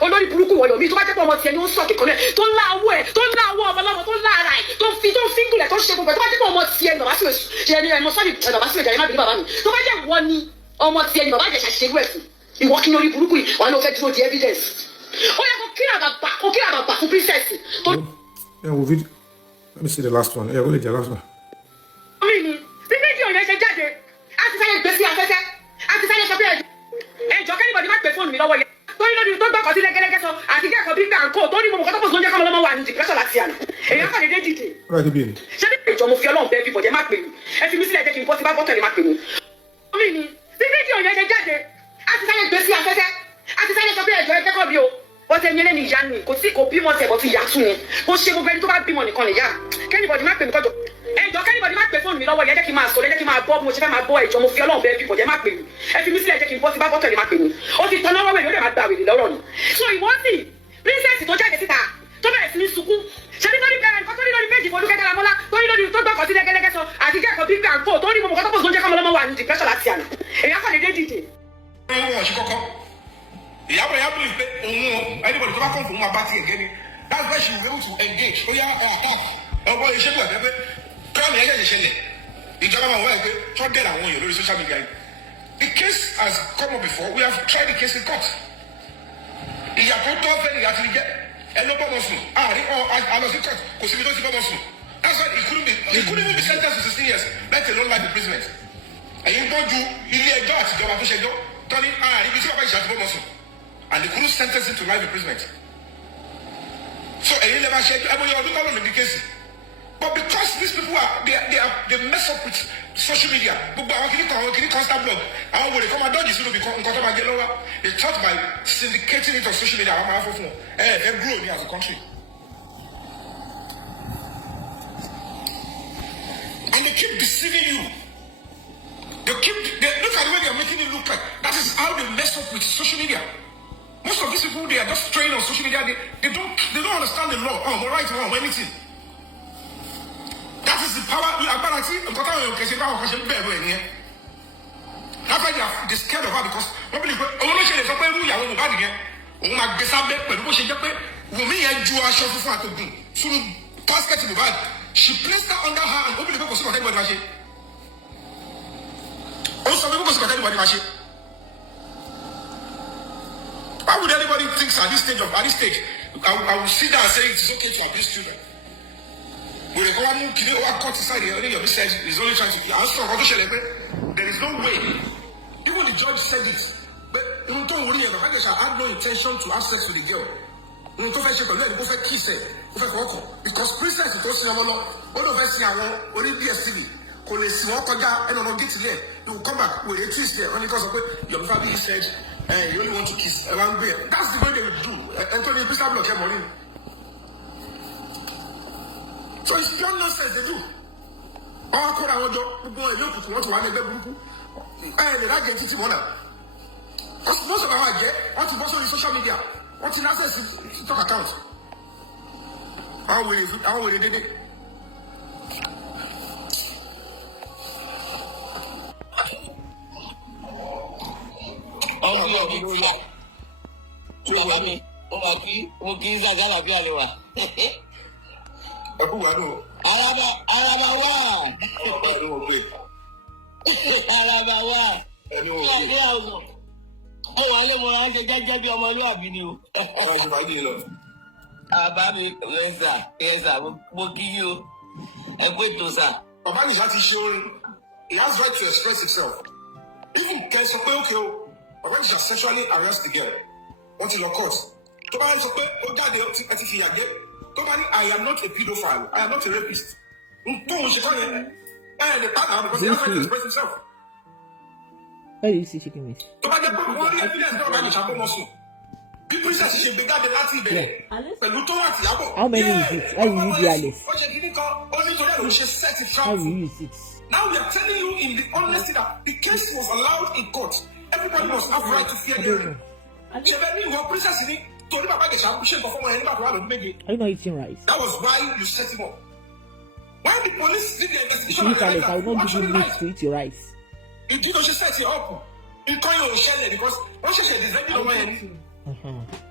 Olórí burúkú wọ̀nyọ̀ mi tó bá jẹ́ pé ọmọ tiẹ̀ ni ó ń sọ̀kì kan náà tó ń lá owó ẹ̀ tó ń lá owó ọmọ ọlọ́mọ tó ń lá ara ẹ̀ tó ń fíngùlẹ̀ tó ń ṣe gbogbo ẹ̀ tó bá jẹ́ pé ọmọ tiẹ̀ ni bàbá sì ṣe ni ẹ̀mọ sọ́ọ̀lì bàbá sì ṣe má bìí bàbá mi tó bá jẹ́ wọ́n ni ọmọ tiẹ̀ ni bàbá Ìjẹ̀ṣà ṣe irú ẹ̀ fún ìwọ kí lórí burúkú yìí wà ló fẹ́ dúró di evidence ó yẹ kó kí àbàbà fún princess. Yeah, let me see the last one. Yeah, we'll the last one. Omi ni bí fídíò yẹn ṣe jáde á ti sáyé gbé sí afẹ́fẹ́ á ti sáyé sọ pé ẹjọ́ kẹ́nìbọ̀dì má pè fóònù mi lọ́wọ́ yẹn torí lórí tó gbọ́kọ̀ sí lẹ́gẹ́lẹ́gẹ́ sọ àti kẹ́kọ̀ọ́ bí gbà ń kó torí mo mọ̀ kọ́tọ́ pọ̀ jẹ́ kọ́mọ lọ́mọ wà ní depression láti àná èèyàn kàn dédé dìde. Ṣé bí ìjọ mo fi Ọlọ́run bẹ́ẹ̀ bí bọ̀dẹ̀ má pè mí ẹ fi mí sílẹ̀ jẹ́ kí n bọ́ sí bá bọ́tọ̀ lè má pè mí. Omi ni bí fídíò yẹn ṣe jáde á ti sáyé gbé sí afẹ́fẹ́ á ti sáyé sọ pé ẹjọ́ ẹ kẹ́kọ̀ọ́ bí o wọ́n tẹ nyẹ́lẹ́ ní ìyá ni kò sí kò bímọ tẹ̀ bọ́ ti yá tún ni kò ṣe gbogbo ẹni tó bá bímọ nìkan nìyá kẹ́nìbọ̀dì má pè mí kọ́jọ ẹjọ́ kẹ́nìbọ̀dì má pè fóònù mi lọ́wọ́ yẹn jẹ́ kí n máa sọ lẹ́jẹ́ kí n máa bọ́ mo ṣe fẹ́ máa bọ́ ẹjọ́ mo fi Ọlọ́run bẹ́ẹ̀ bí bọ̀dẹ̀ má pè mí ẹ fi mí sílẹ̀ jẹ́ kí n bọ́ sí bá bọ́tọ̀ lè má pè mí ó ti tọ́ lọ́wọ́ wẹ̀lẹ́ ó dẹ̀ má gba wèrè lọ́rọ̀ ni so ìwọ sì princess tó jáde síta tó bẹ̀rẹ̀ sí ní sunkún ṣe ní lórí bẹ̀rẹ̀ nǹkan tó ní lórí péjì Folúkẹ́ Dáramọ́lá tó ní lórí tó gbọ́kọ̀ sí lẹ́gẹ́lẹ́gẹ́ sọ àti kẹ́kọ̀ọ́ bí gbà ń kó tó ní mo mọ̀ kọ́tọ́ pọ̀ tó ń jẹ́ kọ́mọ lọ́mọ wà ní depression láti àná èèyàn kàn dédé dìde. Ìyàwó yà believe pé òun anybody tó bá kàn fún un máa bá tiẹ̀ gẹ́ni that's why she was able to engage ó yá attack ọgbọ́n iṣẹ́ bí wà pé crime yẹn yẹn ṣẹlẹ̀ ìjọba máa wọ́n ẹ̀ pé tọ́jú àwọn èèyàn lórí social media yìí the case has come up before we have tried the case in court ìyà tó tọ́ fẹ́ nìyà ti jẹ́ ẹni bọ́mọ sùn àárín àlọ́ sí court kò síbi tó ti bọ́mọ sùn that's why he couldn't even be sentenced to 16 years let alone life imprisonment ẹ̀yin gbọ́ ju ilé ẹjọ́ àtijọba tó ṣẹjọ́ tọ́ni àárín ibi tí bàbá ìṣàtúbọ̀ mọ̀ sùn. And they couldn't sentence him to life imprisonment. So you never said, I mean, you're not on the case. But because these people they mess up with social media, constant blog, I will come and dodge this because they thought by syndicating it on social media, they're growing as a country. And they keep deceiving you. They look at the way they're making it look like. That is how they mess up with social media. Most of these people, they are just trained on social media. They don't understand the law. Oh, right, wrong, anything. That is the power. That's why they're scared of her because nobody go. Oh no, she is up every year. Nobody again. Oh my besabe, but who she just pay? Women and Jew are shot for to do. So basket to Mohbad. She placed her under her and opened the book of secret body machine. Also, the book of secret body machine. Why would anybody think at this stage? I will sit down and say it is okay to abuse children. But the government kill or cut aside the only said is only trying to answer what there is no way. Even the judge said it. But you don't worry about it. I had no intention to have sex with the girl. You don't find kiss her. Because princess is also one of us here only DSTV. And on get there. You will come back with a twist there only because of your family said you only want to kiss around Gbere. That's the way they would do. Anthony, please have a look at money. So it's pure nonsense they do. All I call our job, boy, look at what one of them. And I get it one. Because most of our get what is also in social media. What in access to talk account. How will they do it? Bàbá mi, ó máa kí Ijesa àlàáfíà lè wà. Araba wà. Araba wà. Ó wà lé mo rán ṣe jẹ́jẹ́ bí ọmọlúwàbí ni o. Bàbá mi, Ijesa, mo kí yín o. Ẹ pé tó sà. Bàbá mi láti ṣe orin. He has right to express himself. Even can sọ pé okay o. Bàbá mi just sexually harass the girl. Wọ́n ti lọ court. Tó bá ń sọ pé ó jáde ẹ ti fi yàgé. Tó bá ní I am not a pedophile. I am not a rapist. Tóun ṣe kọ́ yẹn. The partner because he has right to express himself. Where do you see chicken meat? Tó bá jẹ́ pé wọ́n rí evidence náà láti ṣàkóso sùn. Bí princess ṣe gbé jáde láti ìbẹ̀rẹ̀. Pẹ̀lú tó wà tìyàbọ̀. How many is it? Why will you do Alice? Ó ṣe kíní kan, ó ní torí ẹ̀ ló ṣe set it How up. will you use it? Now we are telling you in the honesty that the case was allowed in court. Everybody must have right to fear hearing. Ṣèbẹ̀ ní ìwọ princess ní torí bàbá Ijesa ṣe nǹkan fọmọ yẹn nígbà tó wà lọ́dún méje. Are you not eating rice? That was why you set him up. When the police did the investigation, If you eat Alice, I will not give you meat to eat your rice. ìdí tó ṣe set him up. Nǹkan yóò ṣẹlẹ̀ because wọ́n ṣẹ̀ṣẹ̀ design ọmọ yẹn ní.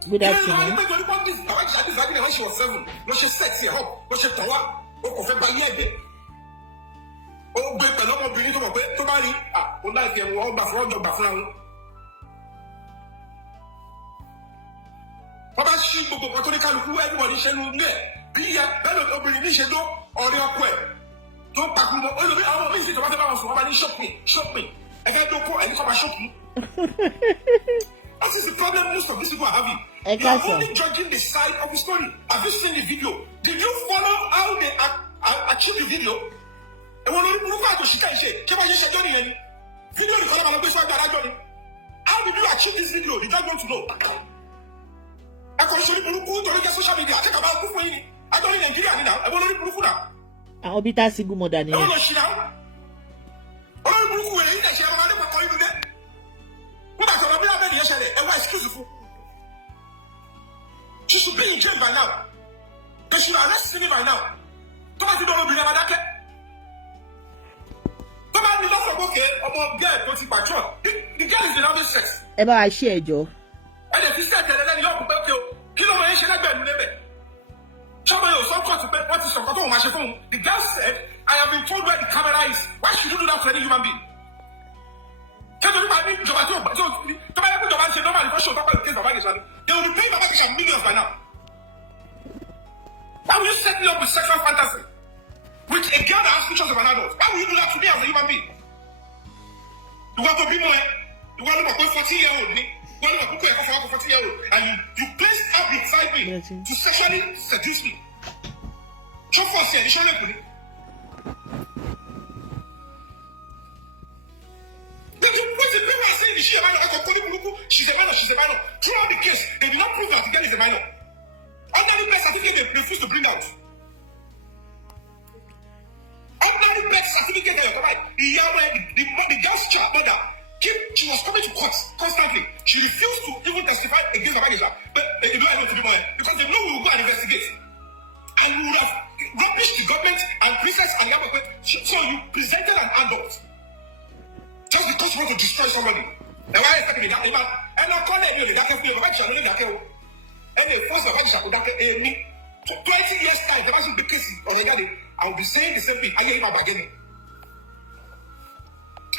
Good Bàbá afternoon. Ijesa design when she was 7. Ló ṣe set him up. Ló ṣe tàn wá. Ó kò fẹ́ gba ilé ẹ̀gbẹ́. Ó gbé pẹ̀lú ọmọbìnrin tó mọ̀ pé tó bá rí ó láìpẹ́ ẹ̀wọ̀n ọgbà fún ọjọ́ gbà fúnra wọn. Wọ́n bá ṣí gbogbo nǹkan tó ní kálukú everybody ṣe nu ilé ẹ̀. Bí yẹ bẹ́ẹ̀ obìnrin ní ṣe ló ọ̀rẹ́ ọkọ ẹ̀ tó pàkú mọ́. Olùbí àwọn ọmọ mi sì tó bá fẹ́ bá wọn sùn wọ́n bá ní shock me. Ẹ̀fẹ́ tó kọ́ ẹ̀ní kọ́ máa shock me. That is the problem most of these people are having. You are only judging the side of the story. Have you seen the video? Did you follow how they achieve the video? Ẹ̀wọ̀n lórí burúkú àtòṣìkà ìṣe ṣé máa ṣe ṣẹjọ́ nìyẹn ni? Fídíò nìkan lọ́mọ gbé síwájú adájọ́ ni. How did you achieve this video? The judge want to know. Ẹ kò ṣe ní burúkú torí jẹ́ social media. Ṣé kàbá kú fún yín ni? Adọ́ ní Nàìjíríà nínà. Ẹ̀wọ̀n lórí burúkú náà. Àwọn bí tá a single mother ni. Ẹ̀wọ̀n lọ ṣì náà. Olórí burúkú wẹ̀ yín tẹ̀sí ẹ̀rọ adé pàkọ́ inú dé. Nígbà tí ọmọ bí abẹ́ nìyẹn ṣẹlẹ̀, ẹ wá excuse fún. She should be in jail by now. They should arrest me by now. Tó bá ti dọ́rọ̀ obìnrin ẹ̀ máa dákẹ́. Tó bá ní lọ́sọ̀ gòkè ọmọ girl tó ti patrol. The girl is in other sex. Ẹ bá wa ṣe ẹjọ́. Ẹ lè fi sí ẹ̀tẹ̀lẹ̀ lẹ́nu yóò kú pé kí o. Kí ló máa ń ṣe lẹ́gbẹ̀ẹ́ ìlú lébẹ̀? Ṣọ́mọ yóò sọ kọ́ọ̀tù pé wọ́n ti sọ̀kọ́ tó wọ́n máa ṣe fún un. The girl said, I have been told where the camera is. Why should you do that to any human being? Kẹ́tọ́ nípa ní ìjọba tí ó bá yẹ kó ìjọba ń ṣe normal nǹkan ṣe òtọ́pẹ́ ìkéṣ bàbá Ijesa ni. They will be paying Baba Ijesa millions by now. Why will you set me up with sexual fantasy? With a girl that has pictures of an adult? Why will you do that to me as a human being? Ìwà tó bímọ ẹ, ìwà ló mọ̀ pé 14-year-old ni, ìwà ló mọ̀ pé ẹ̀kọ́ fọwọ́ 14-year-old and you placed her beside me to sexually seduce me. Ṣé fọ́ọ̀sì ẹ̀ ní ṣọ́lẹ̀ kù ni? The people are saying she's a minor. She's a minor. Throughout the case, they did not prove that the girl is a minor. Under the birth certificate, they refused to bring out. Under the birth certificate that you're right, the girl's child mother, she was coming to court constantly. She refused to even testify against Baba Ijesa. But they don't know to be more because they know we will go and investigate. And we would have rubbished the government and Princess and Yabakwe. So you presented an adult. Just because you want to destroy somebody. Now why is that me that man? And I call it that can feel right. And the first of all, that me 20 years time, the man be kissing on the garden. I will be saying the same thing. I hear my again.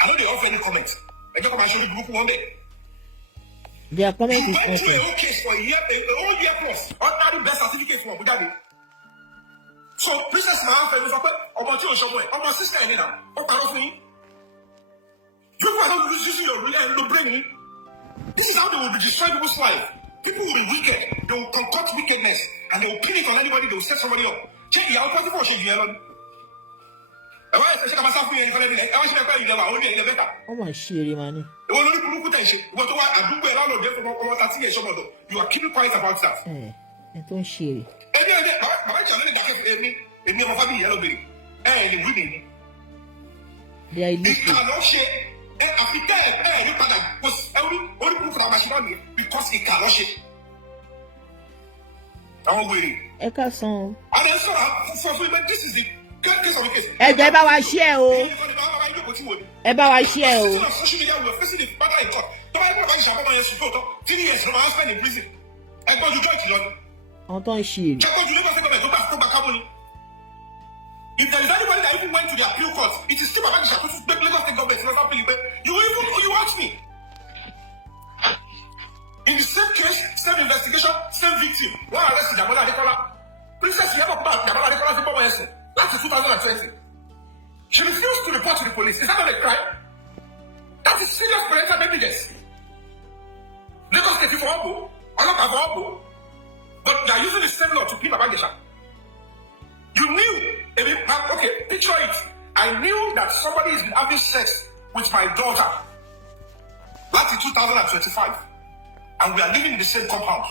I know they offer any comments. I just come and show you group one day. Their comment is okay. You went okay. to a case for a whole year plus. Ordinary best certificate for Bugatti. So Princess Mahal was about you somewhere. About sister in now. What kind of thing? You are not using your brain. This is how they will be destroying people's life. People will be wicked. They will concoct wickedness and they will pin it on anybody. They will set somebody up. Check your output for shade yellow. Oh my shitty money. You are keeping quiet about stuff. And don't share it. They are illicit. Because he cannot shake. I'm waiting. Eka song. And so this is the case of the case. Ẹ bá wa share o. Ẹ bá wa share o. Social media we are facing the battle in court. Tó bá yẹ kó bá ṣe àbọ̀mọ̀ yẹn sí kóòtọ́ 3 years ló máa ń spend in prison. Ẹgbọ́n ju judge lọ. Àwọn tó ń share. Ṣẹ́gbọ́n ju Lagos government tó gbà kábọ̀ ni. If there is anybody that even went to the appeal court, it is still Baba Ijesa to make Lagos state government not appeal. You watch me. In the same case, same investigation, same victim. One arrested Jabola Adekola. Princess Yabo Park, Jabola Adekola is Bobo Yesu. That's in 2020. She refused to report to the police. Is that not a crime? That is serious parental negligence. Lagos State for Obo, Olopa for Obo. But they are using the same law to pin Baba Ijesa. You knew, okay, picture it. I knew that somebody is having sex with my daughter. That's in 2025. And we are living in the same compound.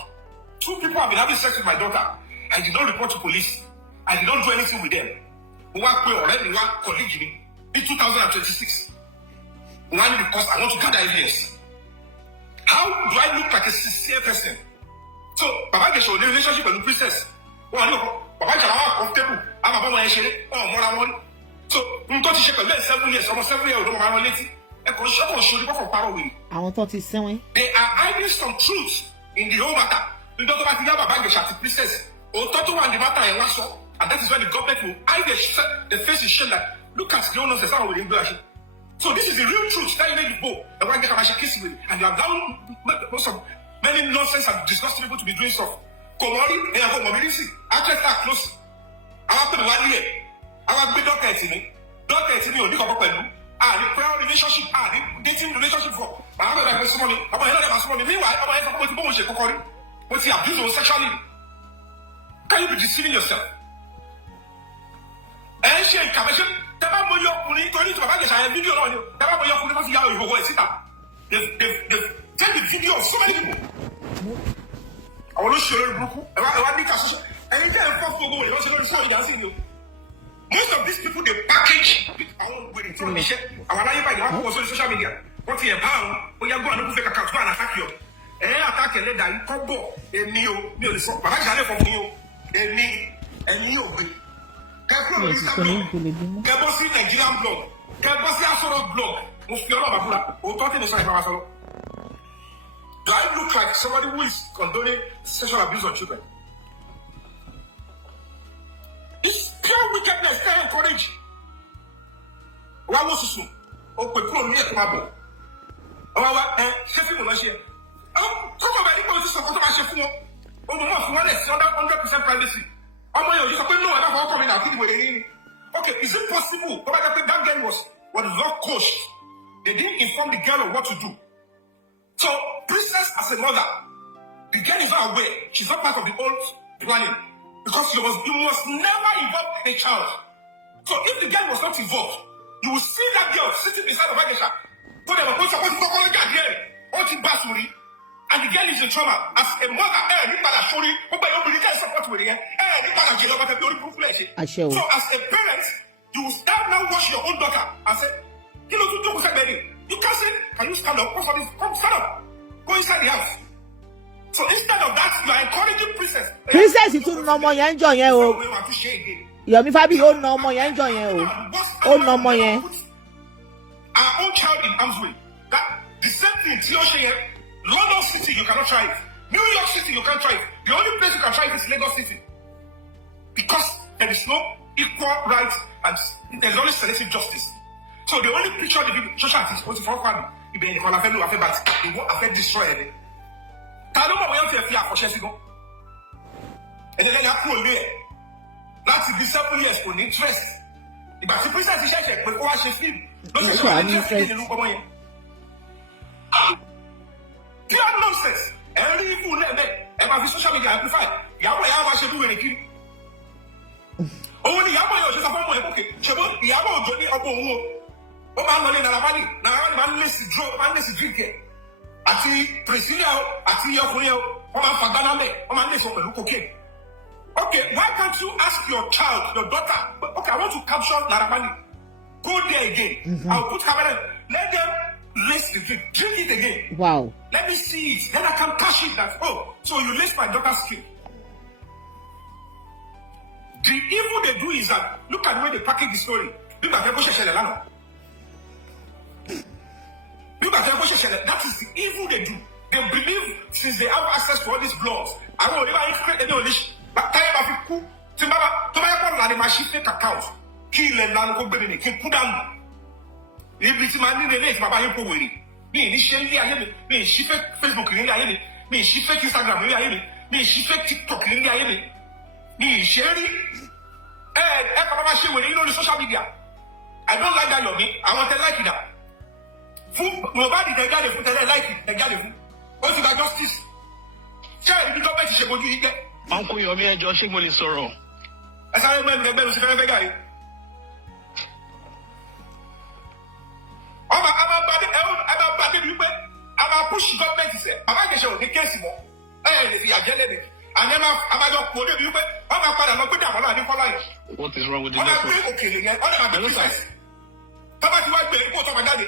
2 people have been having sex with my daughter. I did not report to police. I did not do anything with them. We work already, we work colleague in 2026. Because I want to gather evidence. How do I look like a sincere person? So, Baba Ijesa in a relationship with the princess. Baba Ijesa is comfortable. I'm a mama and more money. So, we don't shake a 7 years, almost 7 years, don't want to Àwọn tó ti sẹ́wọ̀n. They are hiding some truths in the whole matter. We don't have to have a bank shot princess. Or Toto and the matter and Wasso. And that is when the government will hide the face is shown that look at the owners how we do. So this is the real truth that you make people and why they can actually kiss with it. And you have done most of many nonsense and disgusting people to be doing stuff. Komori and I mobility. Actually start close. I have to 1 year. I have to be doctor to me. Doctor to me only come up and the prior relationship, the dating relationship for. I'm not like somebody. I'm not like somebody. Meanwhile, I'm not like somebody. What's the abuse of sexuality? Can you be deceiving yourself? And she ain't coming. Tell me your police. Don't need to have a video on you. Tell me your police. You go sit down. They've taken the video of so many people. I want to show you. I want to make a social. Anytime first to go, you want to show you dancing you. Most of these people, they package our own way from the shit. Our life by the on social media. What's your pound? We are going to fake accounts and attack you. And attack a leader, you come go. And you, so, but I got it from you. And you. Careful, Gabossi Nigerian blog. Gabossi Asoro blog. Mufiora Babula. Or talking to Sai Masolo. Do I look like somebody who is condoning sexual abuse of children? It's pure wickedness, can't encourage. Why was it so? Oh, we put near Mabo. Oh, Sheffield will not share. Oh, talk about it, this is what I share for. Oh, the most one is 100% privacy. Oh, my, you can know about coming out with it. Okay, is it possible? That girl was not coached. They didn't inform the girl of what to do. So, Princess, as a mother, the girl is not aware. She's not part of the old planning. Because you must never involve a child. So if the girl was not involved, you will see that girl sitting beside the Ijesa. Put them upon support to call the girl. And the girl is in trauma. As a mother, sorry, but by your support with her. So as a parent, you will start now watch your own daughter and say, you know, to do with that baby. You can't say, can you stand up? Come stand up. Go inside the house. So instead of that, you are encouraging princess. Princess tún nà ọmọ yẹn ńjọ́ yẹn o. Yomi Fabi ó nà ọmọ yẹn ńjọ́ yẹn o. Ó nà ọmọ yẹn. Our own child in harm's way. That thing, London City, you cannot try it. New York City, you can't try it. The only place you can try it is Lagos City. Because there is no equal rights and there's only selective justice. So the only picture the social is supposed to follow family. If they call a fellow affect but they won't affect destroy it. Tell them what we have to fear for Chesigo. And then you have to lay. That's the 7 years for interest. If I see princess is check, but what she feel? Don't say interest in the pure nonsense. Every fool every social media amplified. Yahweh should do anything. Only Yahweh just a form of okay. Yahweh Johnny Obo. Oh, man, man, let's drink it. I see Priscilla, I see your Korea, oh, man, Faganame, oh, man, let's look okay. Okay, why can't you ask your child, your daughter, okay, I want to capture Naramani. Go there again. I'll put camera, let them lace the drink, drink it again. Wow. Let me see it. Then I can cash it that, oh, so you lace my daughter's skin. The evil they do is that, look at the way they package the story. Look at the that is the evil they do. They believe since they have access to all these blogs, I will never create any knowledge. But time of people, to my fake account, kill and land go Gbere, kill put down. If it's my name, it's my people with me. Initially, I hear me. She fake Facebook, I hear me. She fake Instagram, I hear me. She fake TikTok, I hear me. Me, Sherry, and you know the social media. I don't like that, Yomi. I want to like it. Nobody they got the like it, they got it. What's the justice? Share the government is going to get. Uncle Yomi and Josh Shimoli Soro. As I remember, the bell was a very guy. I'm a push government. I'm a show the case more. If you are jelly, and then I'm a quote you, I'm a father, not put down on for life. What is wrong with the network? Okay, again, all of my come back to my bed, go to my daddy.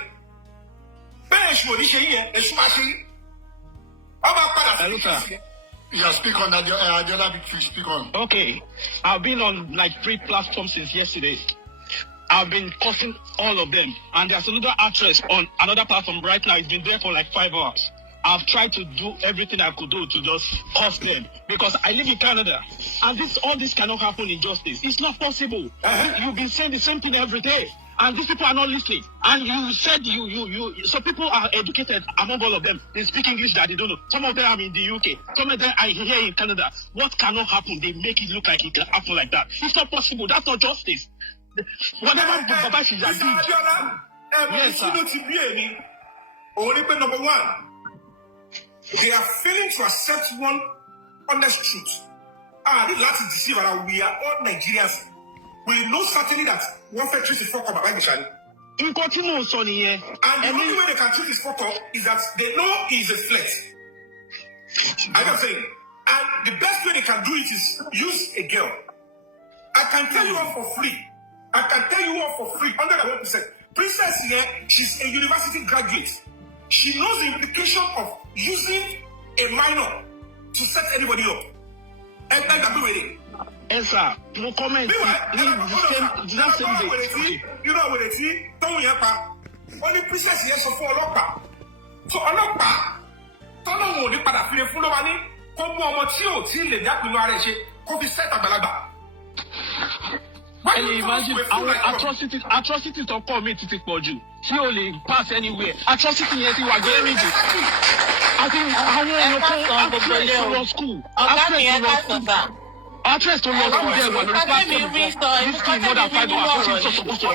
Yeah, speak on that. The other big fish, speak on. Okay, I've been on like 3 platforms since yesterday. I've been cursing all of them, and there's another actress on another platform right now. It's been there for like 5 hours. I've tried to do everything I could do to just curse them because I live in Canada, and all this cannot happen in justice. It's not possible. You've been saying the same thing every day. And these people are not listening. And you said so people are educated among all of them. They speak English that they don't know. Some of them are in the UK. Some of them are here in Canada. What cannot happen? They make it look like it can happen like that. It's not possible. That's not justice. Whatever Baba should have done. Yes, sir. Only number one, they are failing to accept one honest truth. They like to deceive that we are all Nigerians. We know certainly that one fair truth is fuck up about the in continue, Sonny. And the only way they can treat this fuck up is that they know he's a flex. I can say, and the best way they can do it is use a girl. I can tell you all for free. 101%. Princess here, she's a university graduate. She knows the implication of using a minor to set anybody up. And that's the way. Yes, sir. No comment. You know what they see? Don't you have only princess here so for Lopa. So Lopa, don't know the Padafine full of money. Come on, till the Jack will not could be set up Balaga. Can you imagine our atrocities to call me to take for you? She only pass anywhere. Atrocity yet you are getting it. I think I want to school. Actress to your school there was responsible for risking more than 5 hours. So supposed to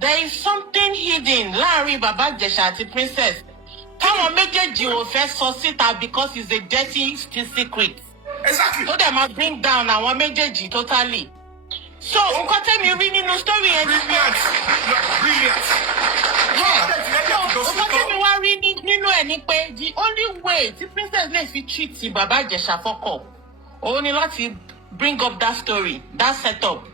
there is something hidden. Larry Baba Jesha, the princess. Come on, make you first sọ síta because it's a dirty secret. Exactly. So they must bring down our méjèèjì totally. So, nǹkan tẹ́mi rí nínú story ẹni pé. Brilliant. Nǹkan tẹ́mi wá rí nínú ẹni pé the only way the princess lè fi treat Baba Jesha fọ́kọ̀ òun ni láti bring up that story, that setup.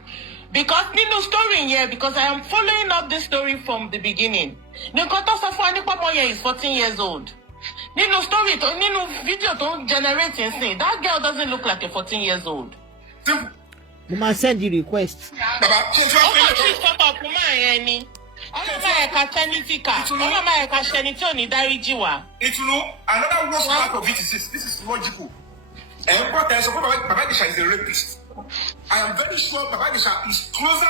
Because nínú story yẹn, because I am following up this story from the beginning. Nǹkan tó sọ fún wa nípa ọmọ yẹn is 14 years old. Nínú story nínú video tó ń generate nsìn, that girl doesn't look like a 14 years old. We must send the request. Baba, She's top up any. Another worst part of it is this. This is logical. And what I suppose Baba Ijesa is a rapist. I am very sure Baba Ijesa is closer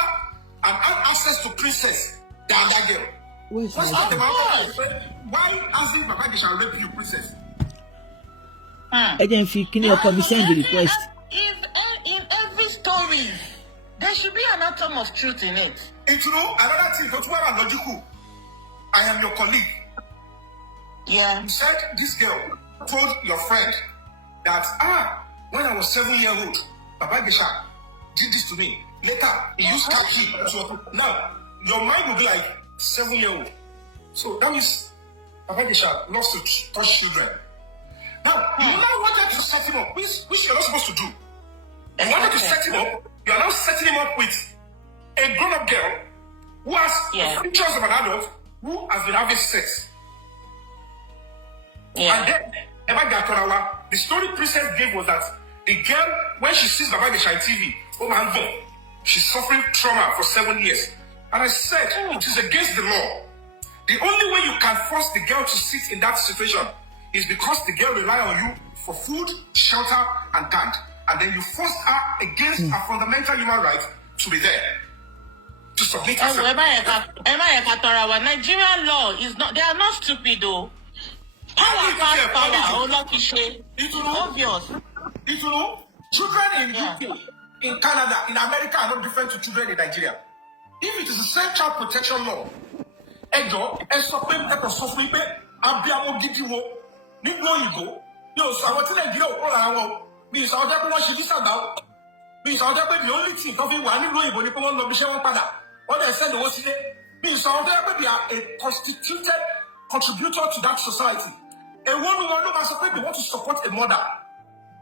and has access to princess than that girl. What's that about? Why hasn't Baba Ijesa rape you, princess? Agent Fikini or send the request. If in every story, there should be an atom of truth in it. It's another thing, that's why I'm logical. I am your colleague. Yeah. You said this girl told your friend that, when I was 7 years old, Baba Ijesa did this to me. Later, he used khaki to... Now, your mind will be like 7 years old. So that means Baba Ijesa loves to touch children. Now, you now wanted to set him up, which you're not supposed to do. You wanted to set him up, you are now setting him up with a grown-up girl who has the features of an adult who has been having sex. And then, the story Princess gave was that the girl, when she sees Baba Ijesa on TV, she's suffering trauma for 7 years. And I said, it is against the law. The only way you can force the girl to sit in that situation is because the girl rely on you for food, shelter, and guard. And then you force her against her fundamental human right to be there. To submit herself. Nigerian law is not, they are not stupid though. Power, obvious. Children in UK, in Canada, in America are not different to children in Nigeria. If it is the same child protection law, nígbà òyìnbó yóò sọ àwọn tí nàìjíríà ò kóra wọn mi ì sọ ọjọ́ pé wọ́n ṣe visa gbà ó mi ì sọ ọjọ́ pé the only thing tó fi wà nílùú òyìnbó ni pé wọ́n lọ bí iṣẹ́ wọn padà wọ́n dẹ̀ send owó sílé mi ì sọ ọjọ́ pé they are a constituted contributor to that society. Èwo ni wọn ló máa sọ pé they want to support a mother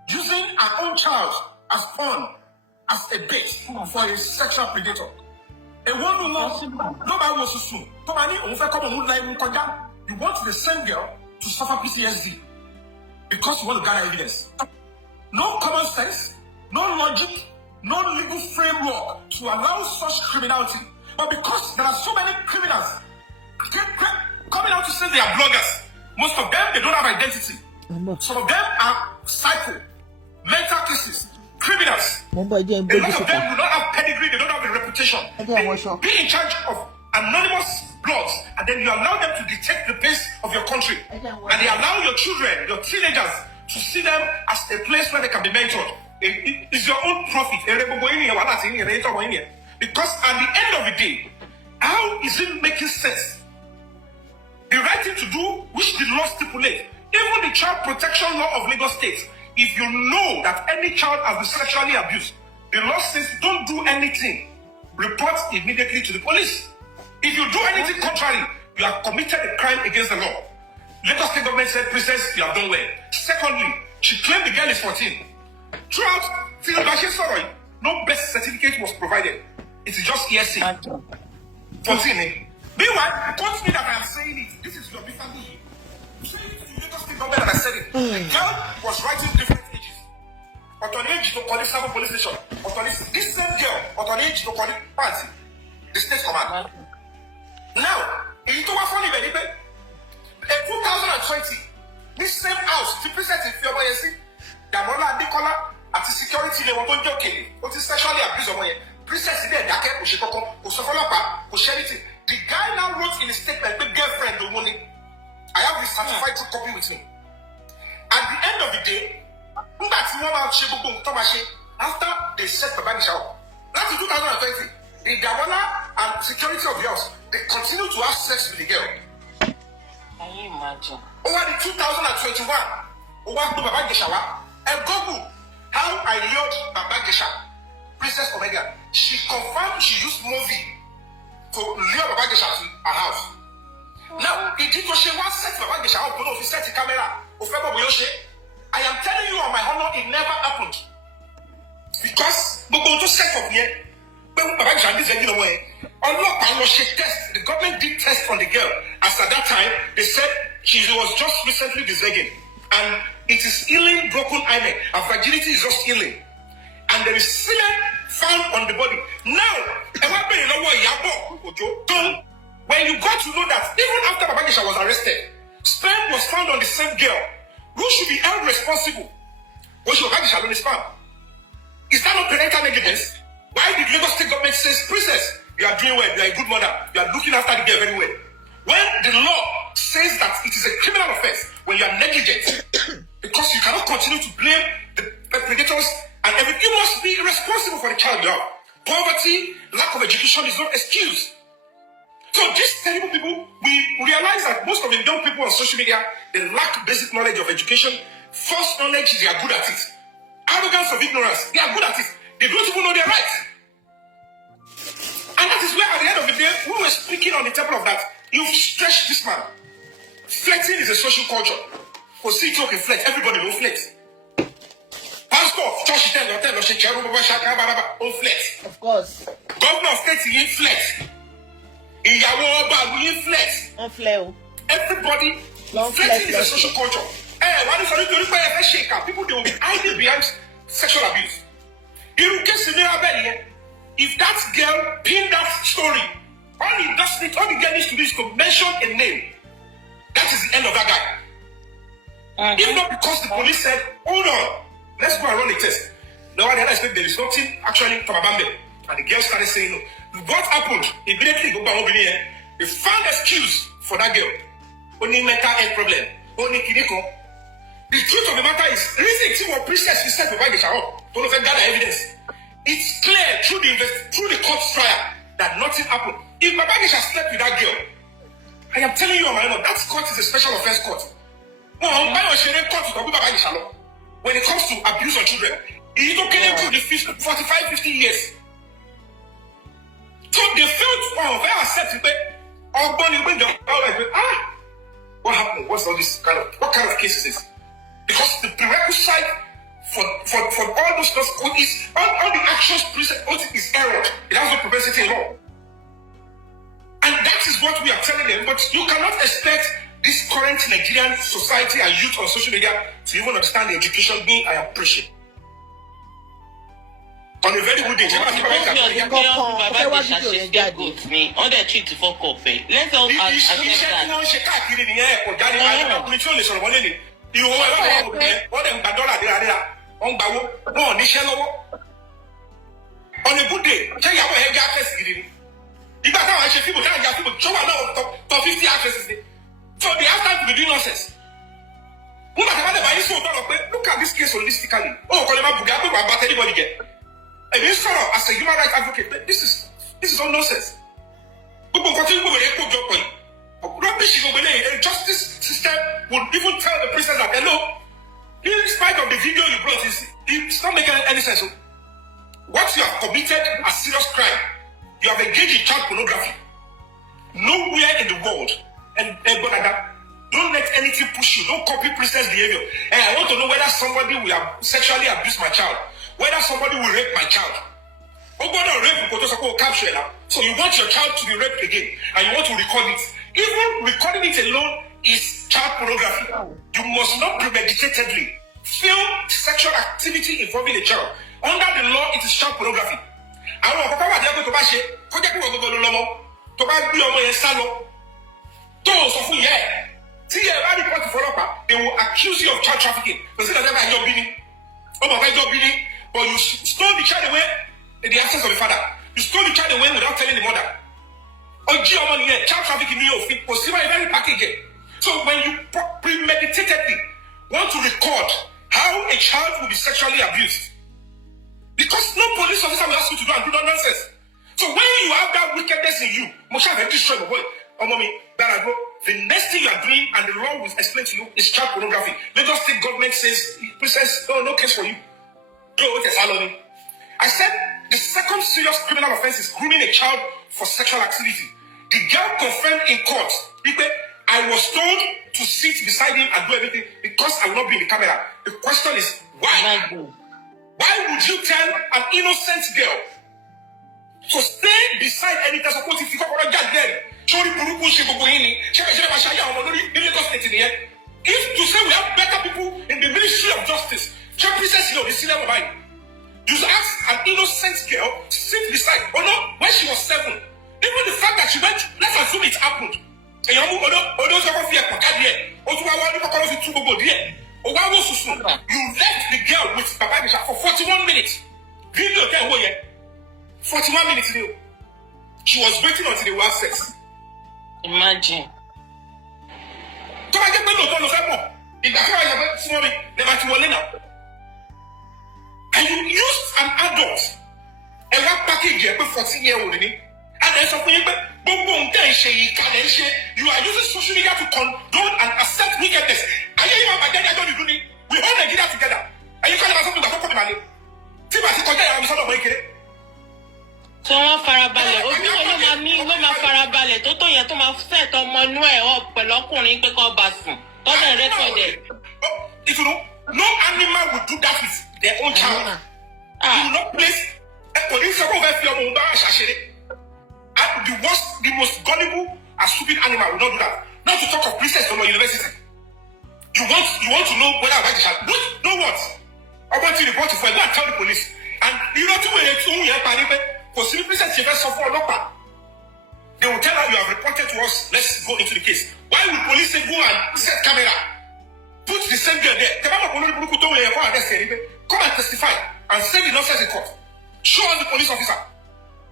using her own child as pawn as a bait for a sexual predator. Èwo ni wọn ló máa wọ sùsùn tó máa ní òun fẹ́ kọ́ mọ̀ òun la ewu kọjá. You want the same girl to suffer PTSD because you want to gather evidence. No common sense, no logic, no legal framework to allow such criminality. But because there are so many criminals coming out to say they are bloggers, most of them, they don't have identity. Some of them are psycho, mental cases, criminals. A lot of them do not have pedigree, they don't have a reputation. They be in charge of anonymous blogs, and then you allow them to detect the pace of your country. And they allow your children, your teenagers, to see them as a place where they can be mentored. It's your own profit. Because at the end of the day, how is it making sense? The right thing to do, which the law stipulates, even the child protection law of Lagos State, if you know that any child has been sexually abused, the law says don't do anything. Report immediately to the police. If you do anything contrary, you have committed a crime against the law. Lagos State government said, Princess, you have done well. Secondly, she claimed the girl is 14. Throughout, till sorry, no birth certificate was provided. It is just hearsay. 14, eh? Meanwhile, don't me that I am saying it. This is your family. You say it to the Lagos State government and I said it. The girl was writing different ages. But on age to call it Sabo police station. But on this same girl, but on age to call it party. The state command. Now, in 2020, this same house, the president in Fioboyesi, Damola Adekola, at the security level, don't joke, what is sexually abused of my princess there, Dake, Ushikoko, Usofalapa, Usherity. The guy now wrote in a statement, the girlfriend, the money. I have this certified copy with me. At the end of the day, after they set the bank out, that's in 2020, the Damola and security of the house, they continue to have sex with the girl. Can you imagine? Over the 2021, over to Baba Ijesa, and Google how I lured Baba Ijesa, Princess Omega. She confirmed she used movie to lure Baba Ijesa to her house. Now, it did she once set Baba Ijesa up, but if you set the camera, I am telling you on my honor, it never happened. Because we go to set up here. The government did test on the girl. As at that time, they said she was just recently disvirgin. And it is healing broken hymen. Her virginity is just healing. and there is semen found on the body. Now, when you got to know that even after Baba Ijesa was arrested, sperm was found on the same girl, who should be held responsible? Was your Baba Ijesa on the sperm? Is that not parental negligence? Why did Lagos State government say, Princess, you are doing well, you are a good mother, you are looking after the girl very well? When the law says that it is a criminal offense when you are negligent, because you cannot continue to blame the perpetrators and everything, you must be responsible for the child you have. Poverty, lack of education is not excuse. So these terrible people, we realize that most of the young people on social media, they lack basic knowledge of education. False knowledge, they are good at it. Arrogance of ignorance, they are good at it. They don't even know their rights. And that is where at the end of the day, we were speaking on the table of that. You've stretched this man. Flexing is a social culture. For see talking flex, everybody will flex. Pastor, church flex. Of course. Governor of state, he flex. On Everybody, flexing is a social culture. People, they will be hiding behind sexual abuse. If that girl pinned that story, all the girl needs to do is to mention a name. That is the end of that guy. If not because the police said, hold on, let's go and run a test. No one expect there is nothing actually from Abambe. And the girl started saying no. What happened? Immediately, they found excuse for that girl. Only mental health problem. Only Kineko. The truth of the matter is, reason what princess is said to Ijesa don't gather evidence. It's clear through the court trial that nothing happened. If Baba Ijesa slept with that girl, I am telling you on my own, that court is a special offense court. When it comes to abuse of children, it's okay to the 45, 50 years. So they felt accept it. What happened? What's all this what kind of case is this? Because the prerequisite for all those stuff is all the actions is error. It has no propensity in law. And that is what we are telling them. But you cannot expect this current Nigerian society and youth on social media to even understand the education being I appreciate. On a very good day, Let's all on a good day, tell you how I get access to it. You got how I should people, show top 50 accesses. So they have time to be doing nonsense. Look at this case holistically. Oh, about anybody get. And this sort of, as a human rights advocate, this is all nonsense. Rubbish, a justice system would even tell the prisoner that, hello, in spite of the video you brought, it's not making any sense. What you have committed a serious crime. You have engaged in child pornography. Nowhere in the world, and don't let anything push you. Don't copy princess behavior. And I want to know whether somebody will have sexually abuse my child, whether somebody will rape my child. So you want your child to be raped again, and you want to record it. Even recording it alone is child pornography. You must not premeditatedly film sexual activity involving a child. Under the law, it is child pornography. I want they will accuse you of child trafficking. But you stole the child away in the absence of the father. You stole the child away without telling the mother. Child trafficking was very package. So when you premeditatedly want to record how a child will be sexually abused, because no police officer will ask you to do and do that nonsense. So when you have that wickedness in you, the next thing you are doing, and the law will explain to you, is child pornography. Lagos State government says, princess, no case for you. I said the second serious criminal offense is grooming a child for sexual activity. The girl confirmed in court, I was told to sit beside him and do everything because I will not be in the camera. The question is, why? Why would you tell an innocent girl to stay beside any support if you got Gbere? If to say we have better people in the Ministry of Justice, You ask an innocent girl to sit beside. Oh no, when she was 7. Even the fact that she went, let's assume it happened. And you left the girl with Baba Ijesa for 41 minutes. Video 41 minutes. She was waiting until they were sex. Imagine. And you used an adult and that package for 14-year-old. And then something you are using social media to condone and accept wickedness. And you are we hold Nigeria together. And you can't have something that's not money. So wọ́n farabalẹ̀ ojú wo ló máa farabalẹ̀ tó yẹn tó máa set ọmọ inú ẹ̀ ọ̀ pẹ̀lú ọkùnrin pé kó bá sùn tọ́jà rẹ́kọ̀dẹ̀. If you know, no animal would do that with their own child. You will not place a police over your own the most gullible and stupid animal will not do that. Not to talk of princess from a university. You want to know whether I child. Know what? I want to report it for go and tell the police. And you know two ways because the princess she first suffer they will tell her you have reported to us. Let's go into the case. Why will police say go and set camera? Put the same girl there. Come and testify and say the nonsense in court. Show us the police officer.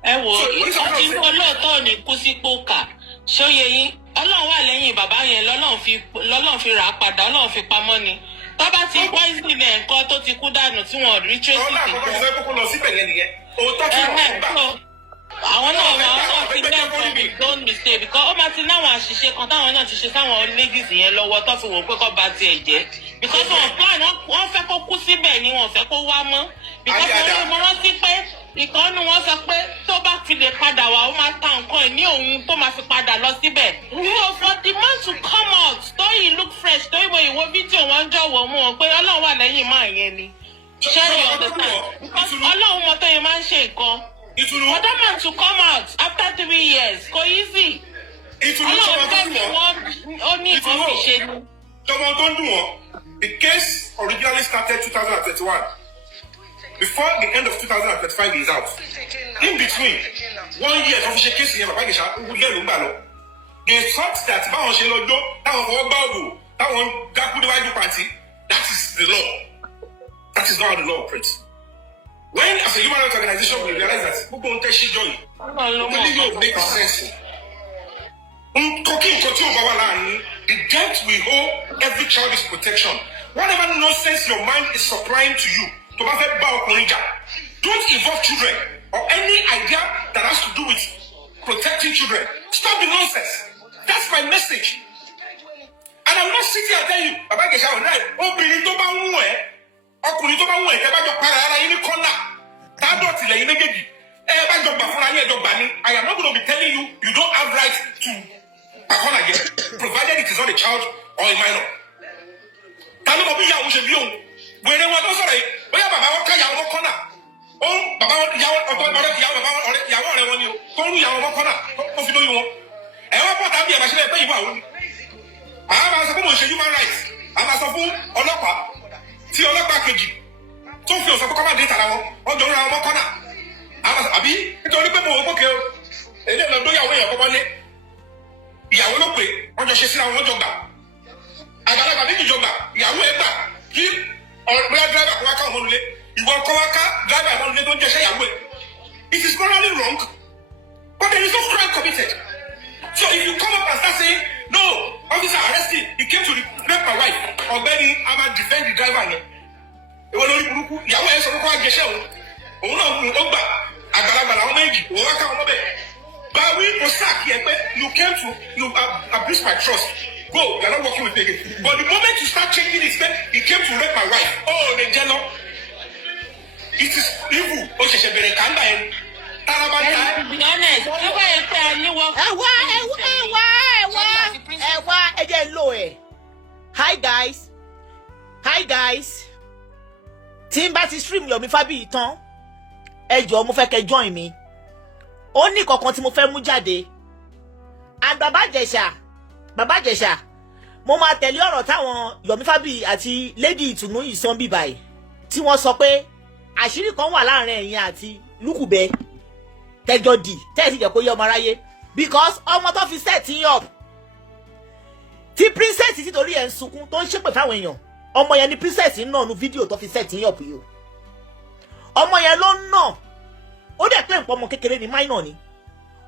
Ọlọ́ọ̀tọ́ ní kú sí pókà ṣóye yín Ọlọ́run wà lẹ́yìn bàbá yẹn lọ́lọ́run fi rà á padà Ọlọ́run fi pamọ́ ni tó bá ti poison nǹkan tó ti kú dànù tí wọ́n rí tracy ti gbọ́. Àwọn náà ti lẹ́ẹ̀kan don't mistake because ó máa ti láwọn àṣìṣe kan táwọn náà ti ṣe sáwọn ladies yẹn lọ́wọ́ tó fi wò pé kó ba tiẹ̀ jẹ́ because wọ́n fẹ́ kó kú síbẹ̀ ni wọ́n fẹ́ kó wá mọ́ because mo rántí pé ìkànnì wọn sọ pé tó bá fi lè padà wá ó máa ta nǹkan ẹ̀ ní òun tó máa fi padà lọ síbẹ̀. So for the man to come out tóyìn look fresh tóyìn mo ìwo fídíò wọn jọ̀wọ́ mú wọn pé Ọlọ́run wà lẹ́yìn máa yẹn ni. Ṣé you understand? Because Ọlọ́run mọ tóyìn máa ń ṣe nǹkan. For that man to come out after 3 years kò easy. Ọlọ́run fẹ́ fi wọ́n ó ní nǹkan fi ṣe ni. Tọ́mọ tó ń dùn wọ́n, the case originally started 2021. Before the end of 2025 is out. In between, 1 year of the case here, Baba Ijesa, they thought that báwọn ṣe lọ jó, táwọn fọwọ́ gbá ògùn, táwọn dákú níwájú pàǹtí, that is the law. That is not how the law operates. When as a human rights organization we realize that gbogbo ohun tẹ́ ṣe jọ yìí, really yóò make sense. The debt we owe every child is protection. Whatever nonsense your mind is supplying to you, don't involve children or any idea that has to do with protecting children. Stop the nonsense. That's my message. And I'm not sitting here telling you, Baba Ijesa, I am not going to be telling you you don't have right to provided it is not a child or a minor. Wèrè wọn tó sọ̀rọ̀ yìí bóyá bàbá wọn ká ìyàwó kọ́nà bàbá wọn ìyàwó ọ̀rẹ́ ìyàwó ọ̀rẹ́ wọn ni o tó ń ìyàwó wọn kọ́nà tó fi lóyún wọn ẹ̀wọ́n pọ̀ tàbí ẹ̀bà sílẹ̀ pé ìwà òun ni àá máa sọ fún mò ń ṣe human rights àá máa sọ fún ọlọ́pàá tí ọlọ́pàá kejì tó fi òsọ kọ́kọ́ bá dé tara wọn wọ́n jọ ń ra wọn kọ́nà àbí nítorí pé mo wò ókè o èdè lọ tó yàwó èèyàn kọ́kọ́ lé ìyàwó ló pè wọ́n jọ ṣe síra wọn jọ gbà àgbàlagbà méjì jọ gbà ìyàwó ẹ̀ gbà kí bóyá driver kò wá ká ọmọlúlé ìwọ kọ́ wá ká driver ọmọlúlé tó ń jẹ́ṣẹ́ ìyàwó ẹ̀. It is morally wrong, but there is no crime committed. So if you come up and start saying no officer arrest him he came to rape my wife ọ̀gbẹ́ni a máa defend the driver yẹn ìwọ lórí burúkú ìyàwó ẹ̀ sọ pé kó wá jẹ́ṣẹ́ òun náà ó gbà àgbàlagbà làwọn méjì òun wá ká ọmọ bẹ́ẹ̀ báwí ó sáàkì ẹ pé you abuse my trust. Go, you are not working with me again. But the moment you start changing his name, he came to rape my wife. Oh, Nejelo. It is evil. Oh, Gbere Kanda and Tarabanta. To be honest, Hi guys. Tí n bá ti stream Yomi Fabiyi tán, ẹ jọ̀ọ́ mo fẹ́ kẹ́ join mi. Ó ní kankan tí mo fẹ́ mú jáde. And Baba Ijesa, mo máa tẹ̀lé ọ̀rọ̀ táwọn Yomi Fabiyi àti Lady Ìtùnú Ìsànbí báyìí tí wọ́n sọ pé àṣírí kan wà láàrin ẹ̀yin àti Lúkùbẹ́ tẹjọ dì tẹ́ẹ̀sì jẹ́ kó yẹ ọmọ aráyé because ọmọ tó fi set yín up tí princess ti torí ẹ̀ ń sunkún tó ń ṣépè fáwọn èèyàn ọmọ yẹn ni princess náà nu fídíò tó fi set yín up yìí o ọmọ yẹn ló ń nà ó dẹ̀ pé nǹkan ọmọ kékeré ni minor ni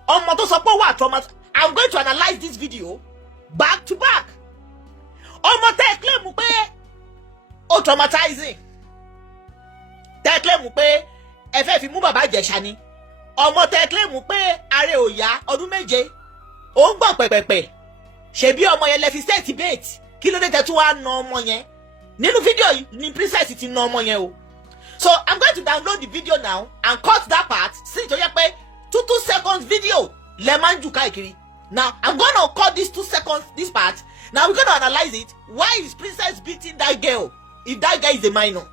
ọmọ tó sọ pé ó wà trauma. I'm going to analyse this video back to back ọmọ tẹ́ ẹ claim pé ó traumatizing tẹ́ ẹ claim pé ẹ fẹ́ fi mú bàbá Ìjẹ̀ṣà ni ọmọ tẹ́ ẹ claim pé ààrẹ ò yá ọdún 7 ó ń gbọ̀n pẹ̀pẹ̀pẹ̀ ṣebí ọmọ yẹn lẹ fi set bait kí ló dé tẹ́ tún wá na ọmọ yẹn nínú fídíò yìí ni princess ti na ọmọ yẹn o so I'm going to download the video now and cut that part sí ìtọ́jẹ́ pé 2 seconds video lẹ máa ń jù káàkiri now I'm gonna cut this 2 seconds this part now we're gonna analyse it why is princess beating that girl if that guy is a minor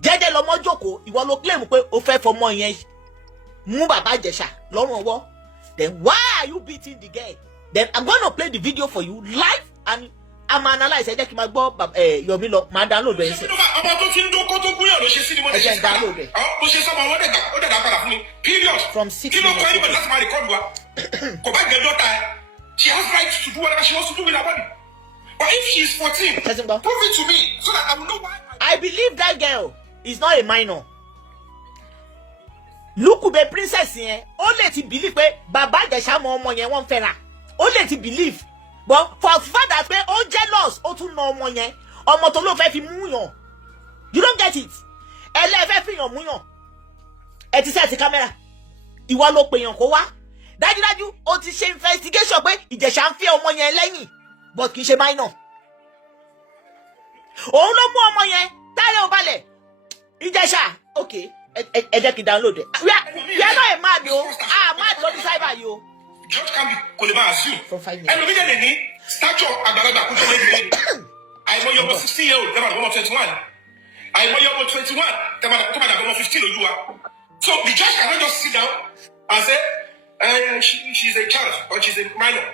jẹ́jẹ́ lọmọ jókòó ìwọ ló claim pé o fẹ́ fọmọ yẹn mú bàbá Ìjẹ̀ṣà lọ́rùn ọwọ́ then why are you beating the girl then I'm gonna play the video for you live and I'm analyse ẹ jẹ́ kí n máa gbọ́ Yomi lọ máa download ẹ̀ sí. ọmọ tó ti ń dókó tó gúnyàn ló ṣe sí ni mo lè ṣe sí padà ó ṣe sọ́mọ wọn ó dẹ̀dà padà fún mi period from 6 kí ló kọ́ ẹni pẹ̀lú láti máa record wa kò bá jẹ́ dọ́ta ẹ she has right to do whatever she wants to do with her body but if she is 14 prove it to me so that I will know why. I believe that girl is not a minor. Lúkùbẹ́ princess yẹn ó lè ti believe pé bàbá Ìjẹ̀ṣà mọ ọmọ yẹn wọ́n fẹ́ra ó lè ti believe but for father pé ó jealous ó tún na ọmọ yẹn ọmọ tó ló fẹ́ fi mú yàn you don't get it ẹlẹ́fẹ́ fi yàn mú yàn ẹ ti set camera ìwọ ló pe yàn kó wá dájúdájú ó ti ṣe investigation pé Ìjẹ̀ṣà ń fẹ́ ọmọ yẹn lẹ́yìn but kì í ṣe minor òun ló mú ọmọ yẹn táyà ò balẹ̀ Ìjẹ̀ṣà okay ẹ jẹ́ kí download ẹ̀ we are not a mad o mad lórí cyber yìí o. George Kambi kò lè máa assume ẹlòmí dẹ̀ lè ní stature àgbàlagbà kújọ méjì àìmọye ọmọ 16 year old tẹ́mà ọmọ 21 àìmọye ọmọ 21 tẹ́mà tó padà ọmọ 15 lójú wa so the judge cannot just sit down and say she's a child or she's a minor.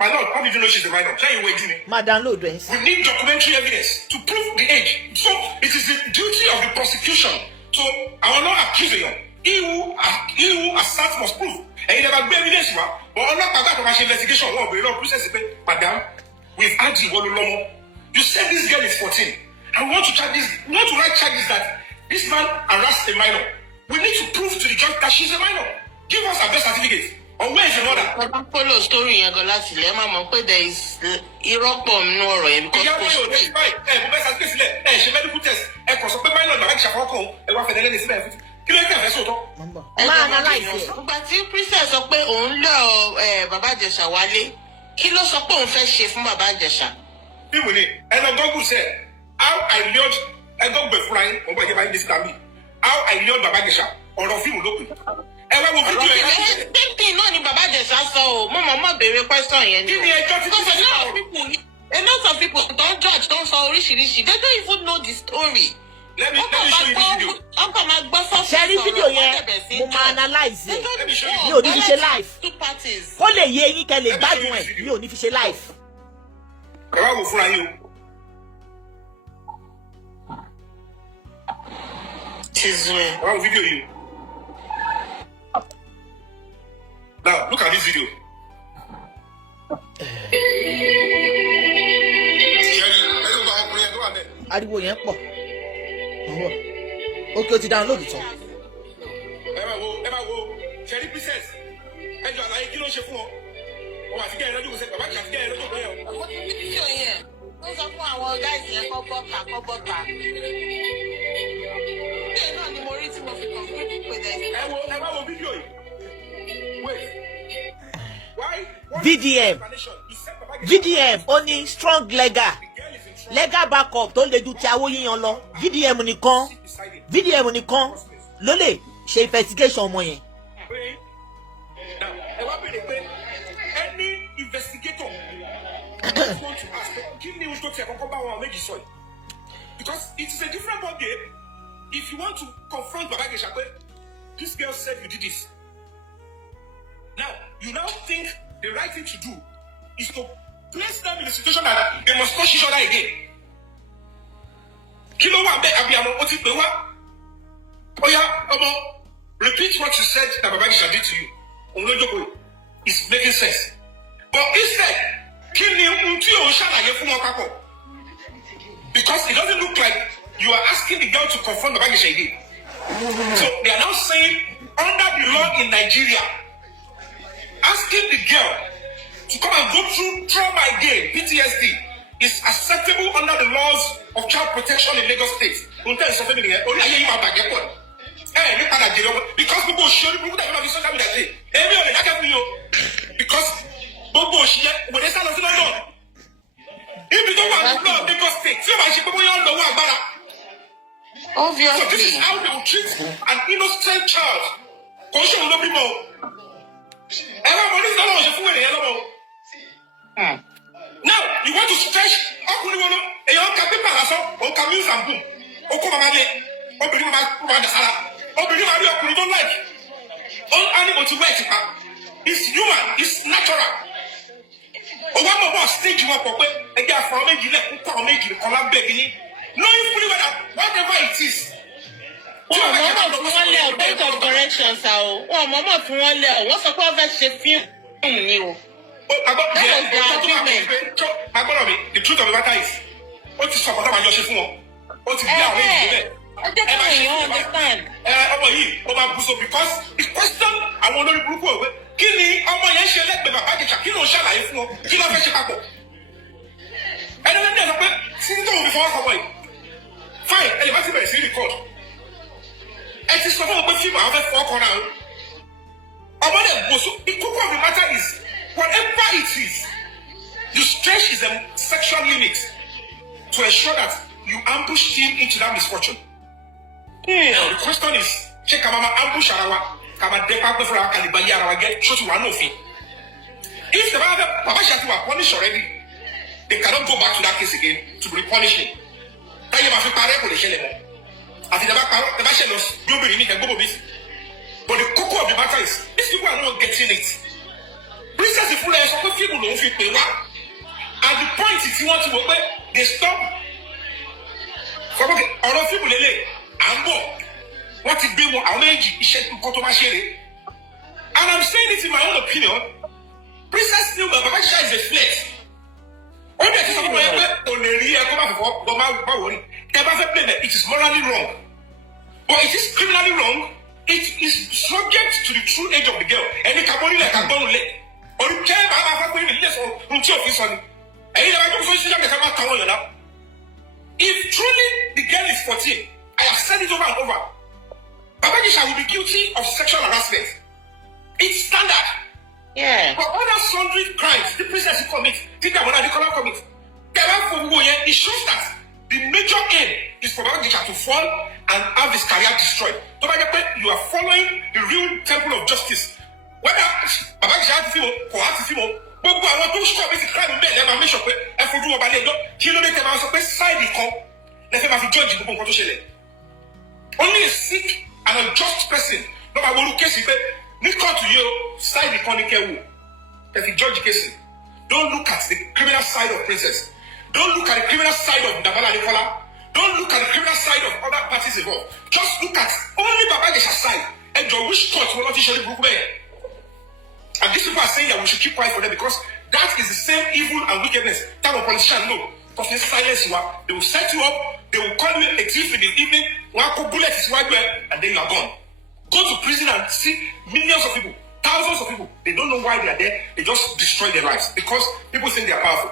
My lord, how did you know she's a minor? Ṣé ìwé ìdí ni? Ma download ẹ̀. We need documentary evidence to prove the age. So it is the duty of the prosecution. So I will not accuse anyone. He who asserts must prove. And you never gbé evidence wa. But ọlọ́pàá gbà tó máa ṣe investigation wọn obìnrin náà process pé madam we've had the Wololomo. You said this girl is 14 and we want to write charges that this man harassed a minor. We need to prove to the judge that she's a minor. Give us her birth certificate. Or where is the mother? Bàbá follow story yẹn gan láti ilẹ̀ máa mọ̀ pé there is irọ́pọ̀ nínú ọ̀rọ̀ yẹn. Ìyá wọn yóò ní báyìí mo bẹ́ẹ̀ certificate sílẹ̀ ṣe medical test kò sọ pé minor bàbá Ìjẹ̀ṣà fọwọ́kàn wá fẹ̀dẹ̀ lẹ́ni síbẹ̀ kí ló ń kẹ́ fẹ́ sóòótọ́. Máa analyse ẹ̀. Ìgbà tí princess sọ pé òun lọ bàbá Ìjẹ̀ṣà wálé kí ló sọ pé òun fẹ́ ṣe fún bàbá Ìjẹ̀ṣà. Bí mo ní ẹnà Google sẹ how I lured ẹgbẹ́ fúnra yín mo bọ̀ ìjọba yín dé síta mi how I lured bàbá Ìjẹ̀ṣà ọ̀rọ̀ fíìmù ló pè. Ẹ wá wo fídíò yẹn láti ṣẹlẹ̀. Pínpín náà ni bàbá Ìjẹ̀ṣà sọ o mo mọ̀ béèrè question yẹn ni. Kí ni ẹjọ́ tí kò sọ a lot of people don judge don sọ oríṣiríṣi they don't even know the story. Let me show you the video. ọkọ̀ máa gbọ́ sọ́ọ̀sì ṣe rí fídíò yẹn mo máa analyse ẹ̀ mi ò ní fi ṣe live kó lè yé eyín kẹ́ lè gbádùn ẹ̀ mi ò ní fi ṣe live. Ẹ wá wò fúnra yín o. Ẹ wá wo fídíò yìí o. Now look at this video. Ariwo yẹn pọ̀ okay o ti download tán. ẹ máa wo ṣẹ́rí princess ẹ jọ àlàyé kí ló ń ṣe fún ọ ọmọ àti kẹ́hìn lọ́jọ́ kò sẹ́ bàbá àti kẹ́hìn lọ́jọ́ bẹ́ẹ̀ o. àwọn fídíò yẹn ó sọ fún àwọn gáìsì yẹn kọ́ bọ́ta. bẹ́ẹ̀ náà ni mo rí tí mo fi kàn fún ìpèdè. ẹ wá wo fídíò yìí wait VDM ó ní strong legal backup tó lè ju ti awó yíyan lọ VDM nìkan ló lè ṣe investigation ọmọ yẹn. ẹ wá bèrè pé any investigator want to ask kí ni ohun tó tiẹ̀ kọ́kọ́ bá wọn méjì sọ yìí because it is a different ball game if you want to confront Baba Ìjẹ̀ṣà pé this girl said you did this now you now think the right thing to do is to place them in a situation that they must touch each other again. Kí ló wà bẹ́ẹ̀ abiyamọ ó ti pè wá Oh yeah, repeat what you said that Baba Ijesa did to you. It's making sense. But instead, because it doesn't look like you are asking the girl to confront Baba Ijesa again. So they are now saying, under the law in Nigeria, asking the girl to come and go through trauma again, PTSD, is acceptable under the laws of child protection in Lagos State. Because people show people that have social media say, because when they start listening on, if you don't have the law of Lagos State, obviously. So this is how they will treat an innocent child. Now, you want to stretch a young paper or can use and boom. You don't like. All animals to work. It's human, it's natural. One more stage you want to get from knowing fully whatever it is. Point of correction, sir. What's the problem? The truth of the matter is, what is support about your chef? What is the understand? Because the question I want to prove Kini, fine, elevator is record. It is something about people have 4 corners. The core of the matter is, whatever it is, the stretch is a sexual unit to ensure that you ambush him into that misfortune. Now the question is, check mama ambush arawa, kama depa before Kalibali arawa get shot to one of it. If the Baba Ijesa were punished already, they cannot go back to that case again to be punishing. But the core of the matter is, these people are not getting it. Princess if people don't fit pay. And the point is, you want to work, they stop. Other people what it be more and I'm saying it in my own opinion. Princess knew that Baba Ijesa is a flex. It is morally wrong. But it is criminally wrong. It is subject to the true age of the girl. And the carbon like a bone leg. Or you can't have a if truly the girl is 14, I have said it over and over. Baba Ijesa will be guilty of sexual harassment. It's standard. Yeah. But other sundry crimes, the princess will commit, think about the color commit. It shows that the major aim is for Baba Ijesa to fall and have his career destroyed. So you are following the real temple of justice. Whether Baba Ijesa but I want to stop it crime in bed, make sure if you do about it, you know they can side the cop, let them have to judge the only a sick and unjust person, no matter what case you come to you, side the corner if you judge the case. Don't look at the criminal side of Princess. Don't look at the criminal side of Dabala Nicola. Don't look at the criminal side of other parties involved. Just look at only Baba Ijesa side and your wish court will not officially book there. And these people are saying that we should keep quiet for them because that is the same evil and wickedness that a politician know. Because in silence you are, they will set you up, they will call you a thief in the evening, bullets and then you are gone. Go to prison and see millions of people, thousands of people. They don't know why they are there, they just destroy their lives because people think they are powerful.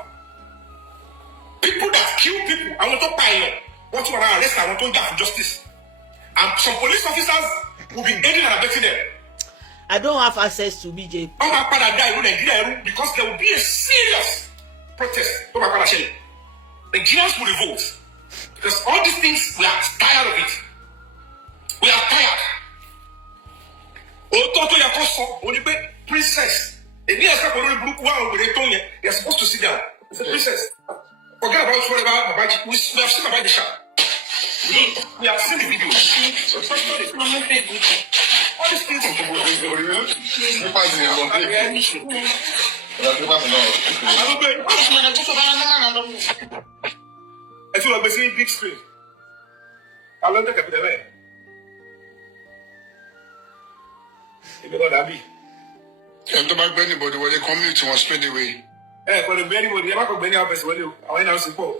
People that kill people, I want to buy want to arrest, I want to get justice. And some police officers will be aiding and abetting them. I don't have access to BJ. Because there will be a serious protest. The Nigerians will revolt. Because all these things, we are tired of it. We are tired. Princess. They are supposed to sit down. It's a princess. Forget about whatever we have seen about the shop. We have seen the video. All these things are I feel like we're seeing big screen. I love the Èmi kọ́ dàbí. Ẹni tó bá gbé anybody wọlé community wọn straight away. Kò lè gbé anybody, ẹ má kò gbé ní àwọn wọlé o, àwọn ẹ̀nà ó sì pọ̀.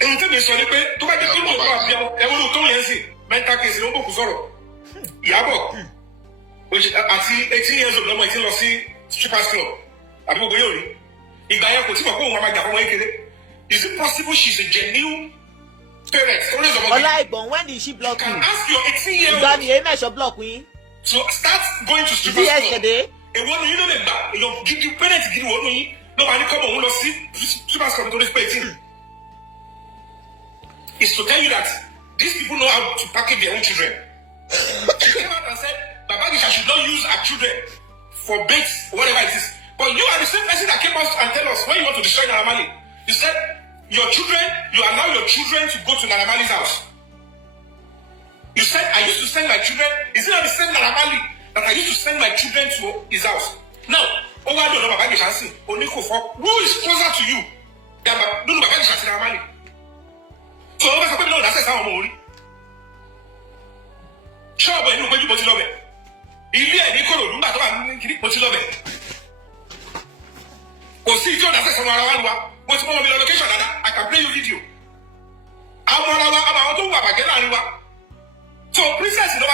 Èyí tí mi sọ ni pé tó bá jẹ́ kí lóòótọ́ àbí ẹwọ́n tó yẹn sì mental case ló ń bòkú sọ̀rọ̀. Ìyábọ̀ àti 18 years old lọ́mọ ìtí lọ sí strippers club àbí gbogbo yóò rí. Ìgbà yẹn kò tí mọ̀ pé òun máa jà fọmọ kékeré. Is it possible she's a genuine parent? Ọláìgbọ̀n, when did she block you? Can ask your 18-year-old. Ìgbà ni èyí mẹ́sàn block yín. So start going to strippers club. Yesterday. Èwo ni yín ló lè gbà èèyàn gidi parent gidi wọ́n yín ló máa ní kọ́mọ̀ òun lọ sí strippers club nítorí pé 18. Is to tell you that these people know how to package their own children. She came out and said, Baba Gisha should not use our children for baits, whatever it is. But you are the same person that came out and tell us when you want to destroy Naramali. You said, your children, you allow your children to go to Naramali's house. You said, I used to send my children, is it not the same Naramali that I used to send my children to his house? Now, who is closer to you than Baba Gisha to Naramali? So, over the people that's how I'm only. Sure, but you know when you put it over. If you are the color, you don't put it over. Or see, you that's someone what's more on the location I can play you video. I'm about to so, princess, you know,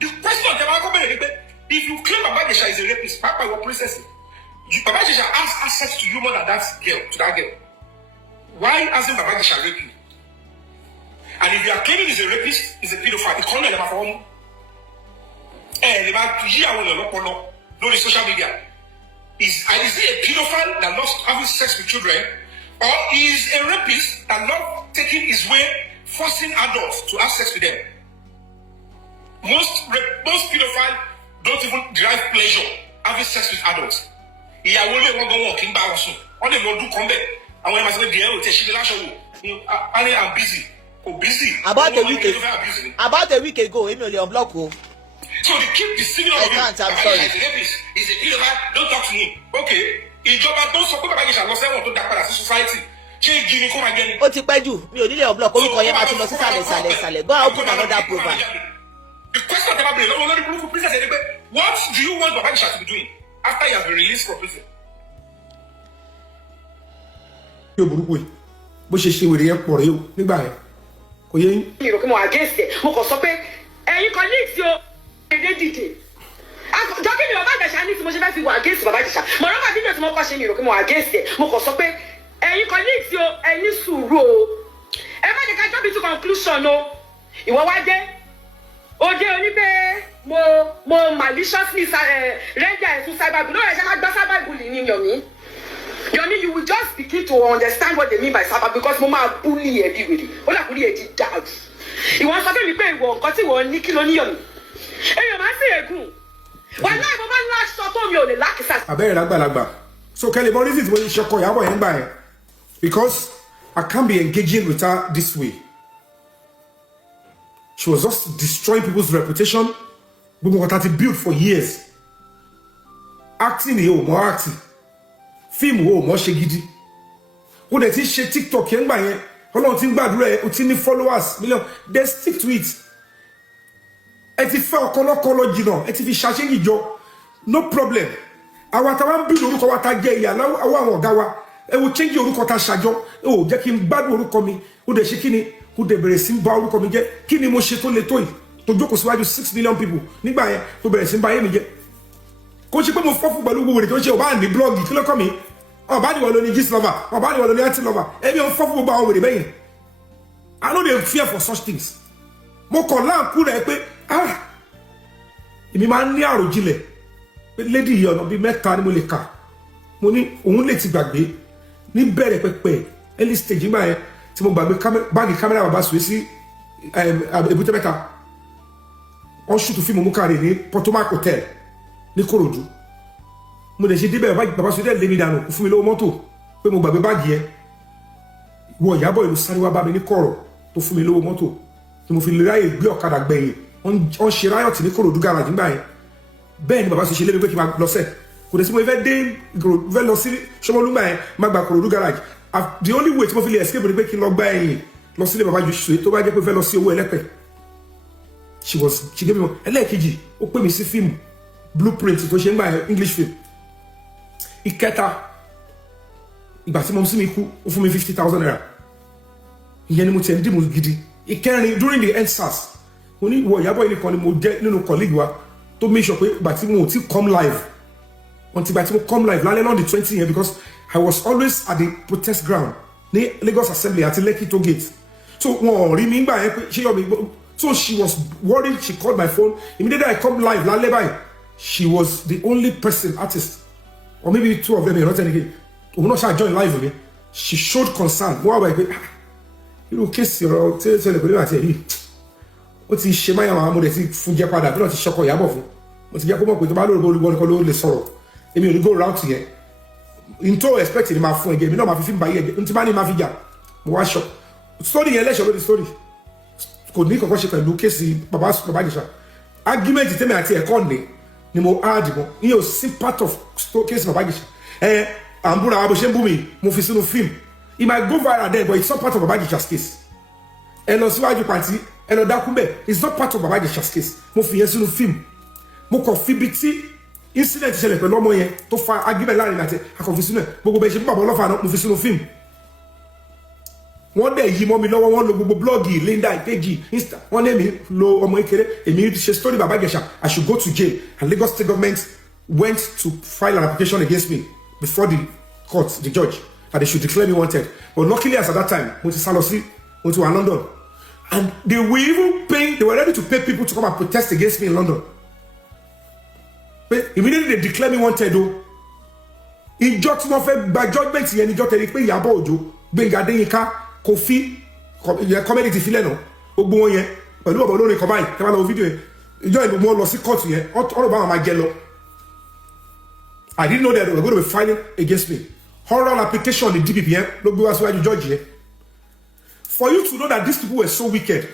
the question if you claim Baba Gisha is a rapist, Papa, your princess, Baba Gisha has access to you more than that girl, to that girl. Why hasn't Baba Gisha raped you? And if you are claiming he's a rapist, he's a pedophile, it's calling them for home. And about to hear on social media. Is he a pedophile that loves having sex with children? Or is a rapist that loves taking his way, forcing adults to have sex with them? Most pedophiles don't even derive pleasure having sex with adults. I am busy. Busy. About a week ago, Emily on block. So they keep deceiving all of you. I'm sorry. He's a pedophile. Don't talk to him. Okay. Ìjọba tó sọ pé Baba Gisha lọ sẹ́wọ̀n tó dá padà sí society. Ṣé igi ni kó máa jẹ ni? Ó ti pẹ́ jù, mi ò nílé ọ̀blọ́ọ̀kì orúkọ yẹn máa ti lọ sí sàlẹ̀. Go and open another profile. The question that I'm asking, princess, what do you want Baba Gisha to be doing after you have been released from prison? Yóò burúkú yìí, bó ṣe ṣe wèrè yẹn pọ̀ rèé o nígbà yẹn. Kò yé yín. Mi rò pé mo against ẹ̀, mo kàn sọ pé ẹ̀yin colleagues o, èdè dìde. Jọ́kí mi Baba Gisha ní tí mo ṣe fẹ́ fi wà against Baba Gisha. Mo rọ́bà fídíò tí mo kọ́ ṣe mi rò pé mo against ẹ̀, mo kàn sọ pé ẹ̀yin colleagues o, ẹ ní sùúrù o. Ẹ má jẹ́ ká jump into conclusion o. Ìwọ wá dé. Ó dé oní pé mo maliciously render ẹ̀ fún cyberbullying. Lóòrè ṣe máa gbọ́ cyberbullying ní Yomi. Yomi, you will just begin to understand what they mean by cyber because mo máa bully ẹ bí wèrè. Ó dà bully ẹ di dàrú. Ìwọ sọ fún mi pé ìwọ nǹkan tí ìwọ ní kí ló ní Yomi. Èèyàn máa ń sì ègún. Wàláì mo máa ń láṣọ tó mi ò lè lákìsà. Abẹ́rẹ́ lágbàlagbà. So Kelly, what is it when you ṣọkọ Ìyábọ̀ yẹn gbà yẹn? Because I can't be engaging with her this way. She was just destroying people's reputation. Gbogbo nǹkan tá ti build for years. Acting yìí ò mọ acting. Fíìmù ò mọ ṣe gidi. Ó dẹ̀ ti ṣe TikTok yẹn gbà yẹn. Ọlọ́run ti ń gbàdúrà ẹ̀ o ti ní followers million. Then stick to it. Ẹ ti fẹ́ ọkọlọ́kọlọ jìnnà. Ẹ ti fi ṣàṣeyìn jọ. No problem. Àwọn àtàwọn ń build orúkọ wa ta jẹ ìyá àwọn ọ̀gá wa. Ẹ wo change orúkọ ta ṣàjọ. Ẹ ò jẹ́ kí n gbádùn orúkọ mi. Ó dẹ̀ ṣe kí ni? Ó dẹ̀ bẹ̀rẹ̀ sí ń ba orúkọ mi jẹ́. Kí ni mo ṣe tó le tó yìí? Tó jókòó síwájú 6 million people nígbà yẹn tó bẹ̀rẹ̀ sí ń ba ayé mi jẹ́. Kò ṣe pé mo fọ́ fún pẹ̀lú gbogbo rẹ̀ tó ń ṣe ọba ní blọ́ọ̀gì kí ló kọ́ mi? Ọba ni wọ́n lo ní gist lover, ọba ni wọ́n lo ní anti lover. Ẹbí ò ń fọ́ fún gbogbo àwọn wèrè bẹ́yìn. I no dey fear for such things. Mo kàn láǹkú rẹ̀ pé èmi máa ń ní àròjinlẹ̀ pé lady yìí ọ̀nà bíi mẹ́ta ni mo lè kà. Mo ní òun lè ti gbàgbé ní bẹ̀rẹ̀ pẹpẹ early stage nígbà yẹn tí mo gbàgbé báàgì kámẹ́rà bàbá sùwé sí Èbúté Mẹ́ta. Wọ́n ṣùtù fíìmù mú káre ní Potomac Hotel ní Kòròdú. Mo lè ṣe débẹ̀ bàbá sùwé dẹ̀ lé mi dànù kò fún mi lówó mọ́tò pé mo gbàgbé báàgì yẹn. Wọ Ìyábọ̀ ìlú sáré wá bá mi ní kọ̀rọ̀ tó fún mi lówó mọ́tò tí mo fi lè ráyè gbé ọ̀kadà gbẹ̀yìn. Wọ́n ṣe ráyọ̀tì ní Kòròdú garage nígbà yẹn. Bẹ́ẹ̀ ni bàbá sùwé ṣe lé mi pé kí n máa lọ sẹ̀. Kò dẹ̀ sí mo fẹ́ lọ sí Ṣómólú gbà yẹn má gba Kòròdú garage. The only way tí mo fi lè escape ni pé kí n lọ gbá ẹ̀yìn lọ sílé bàbá ju sùwé tó bá jẹ́ pé fẹ́ lọ sí owó ẹlẹ́pẹ̀. she gave me one ẹlẹ́ẹ̀kejì ó pè mí sí fíìmù blueprint tó ṣe ń gbà English film ìkẹta ìgbà tí mo sí mi kú ó fún mi 50,000 naira ìyẹn ni mo tiẹ̀ ń dìmú gidi ìkẹrin during the EndSARS mo ní ìwọ Ìyábọ̀ yìí nìkan ni mo jẹ́ nínú colleague wa tó make sure pé ìgbà tí mo ti come live until ìgbà tí mo come live lálẹ́ náà the 20 yẹn because I was always at the protest ground ní Lagos Assembly àti Lekki toll gate so wọn ò rí mi gbà yẹn pé ṣé yọ mi so she was worried. She called my phone immediately. I come live lálẹ́ báyìí she was the only person artist or maybe two of them you're not anything òun náà ṣáà join live with me. She showed concern mo wá wá pé irú kéèsì ọ̀rọ̀ tí ó ṣẹlẹ̀ pẹ̀lú àti ẹ̀rí ó ti ṣe máyà àwọn amúdẹ̀ tí fún jẹ́ padà bí wọ́n ti ṣọkọ Ìyábọ̀ fún mo ti jẹ́ kó mọ̀ pé tó bá lórí olùgbọ́ nìkan ló lè sọ̀rọ̀ èmi ò ní go route yẹn n tó expect ni máa fún ẹgẹ èmi náà máa fi fíìmù báyìí ẹgẹ n ti bá ní máa fi jà mo wá ṣọ story yẹn lẹ́sọ̀ lórí story kò ní kankan ṣe pẹ̀lú kéèsì bàbá Ìjẹ̀ṣà argument tèmi àti ẹ̀kọ́ ni mo add mọ́ ìyẹn ò sí part of kéèsì bàbá Ìjẹ̀ṣà à ń búra wa bó ṣe ń bú mi mo fi sínú fíìmù it might go viral then but it's not part of Baba Ìjẹ̀ṣà's case ẹ lọ síwájú pàtí ẹ lọ dákú bẹ́ẹ̀ it's not part of Baba Ìjẹ̀ṣà's case mo fi yẹn sínú fíìmù mo kàn fi bi tí incident ṣẹlẹ̀ pẹ̀lú ọmọ yẹn tó fa argument láàrin àti akọ̀fi sínú ẹ̀ gbogbo bẹ́ẹ̀ ṣe bàbá ọlọ́fà náà mo fi sínú fíìmù wọ́n dẹ̀ yí mọ́ mi lọ́wọ́ wọ́n lo gbogbo blọ́ọ̀gì Linda ìkejì Insta wọ́n ní èmi lo ọmọ ìkéré èmi ṣe story Baba Ìjẹ̀ṣà I should go to jail and Lagos State government went to file an application against me before the court the judge that they should declare me wanted but luckily as at that time mo ti sá lọ sí mo ti wà London and they were ready to pay people to come and protest against me in London but immediately they declare me wanted o ìjọ tí wọ́n fẹ́ gba judgement yẹn níjọ́ tẹ̀lé pé Ìyábọ̀ Òjó Gbénga Adéyínká Kofi yẹn comedy ti filẹ̀ náà gbogbo wọn yẹn pẹ̀lú ọ̀bọ̀ olórin kan báyìí ẹ bá lọ fídíò yẹn ìjọ ìlú wọn lọ sí court yẹn ọ̀rọ̀ bá wọn máa jẹ lọ I didn't know that they were going to be filing against me oral application the DPP yẹn ló gbé wá síwájú judge yẹn for you to know that these people were so wicked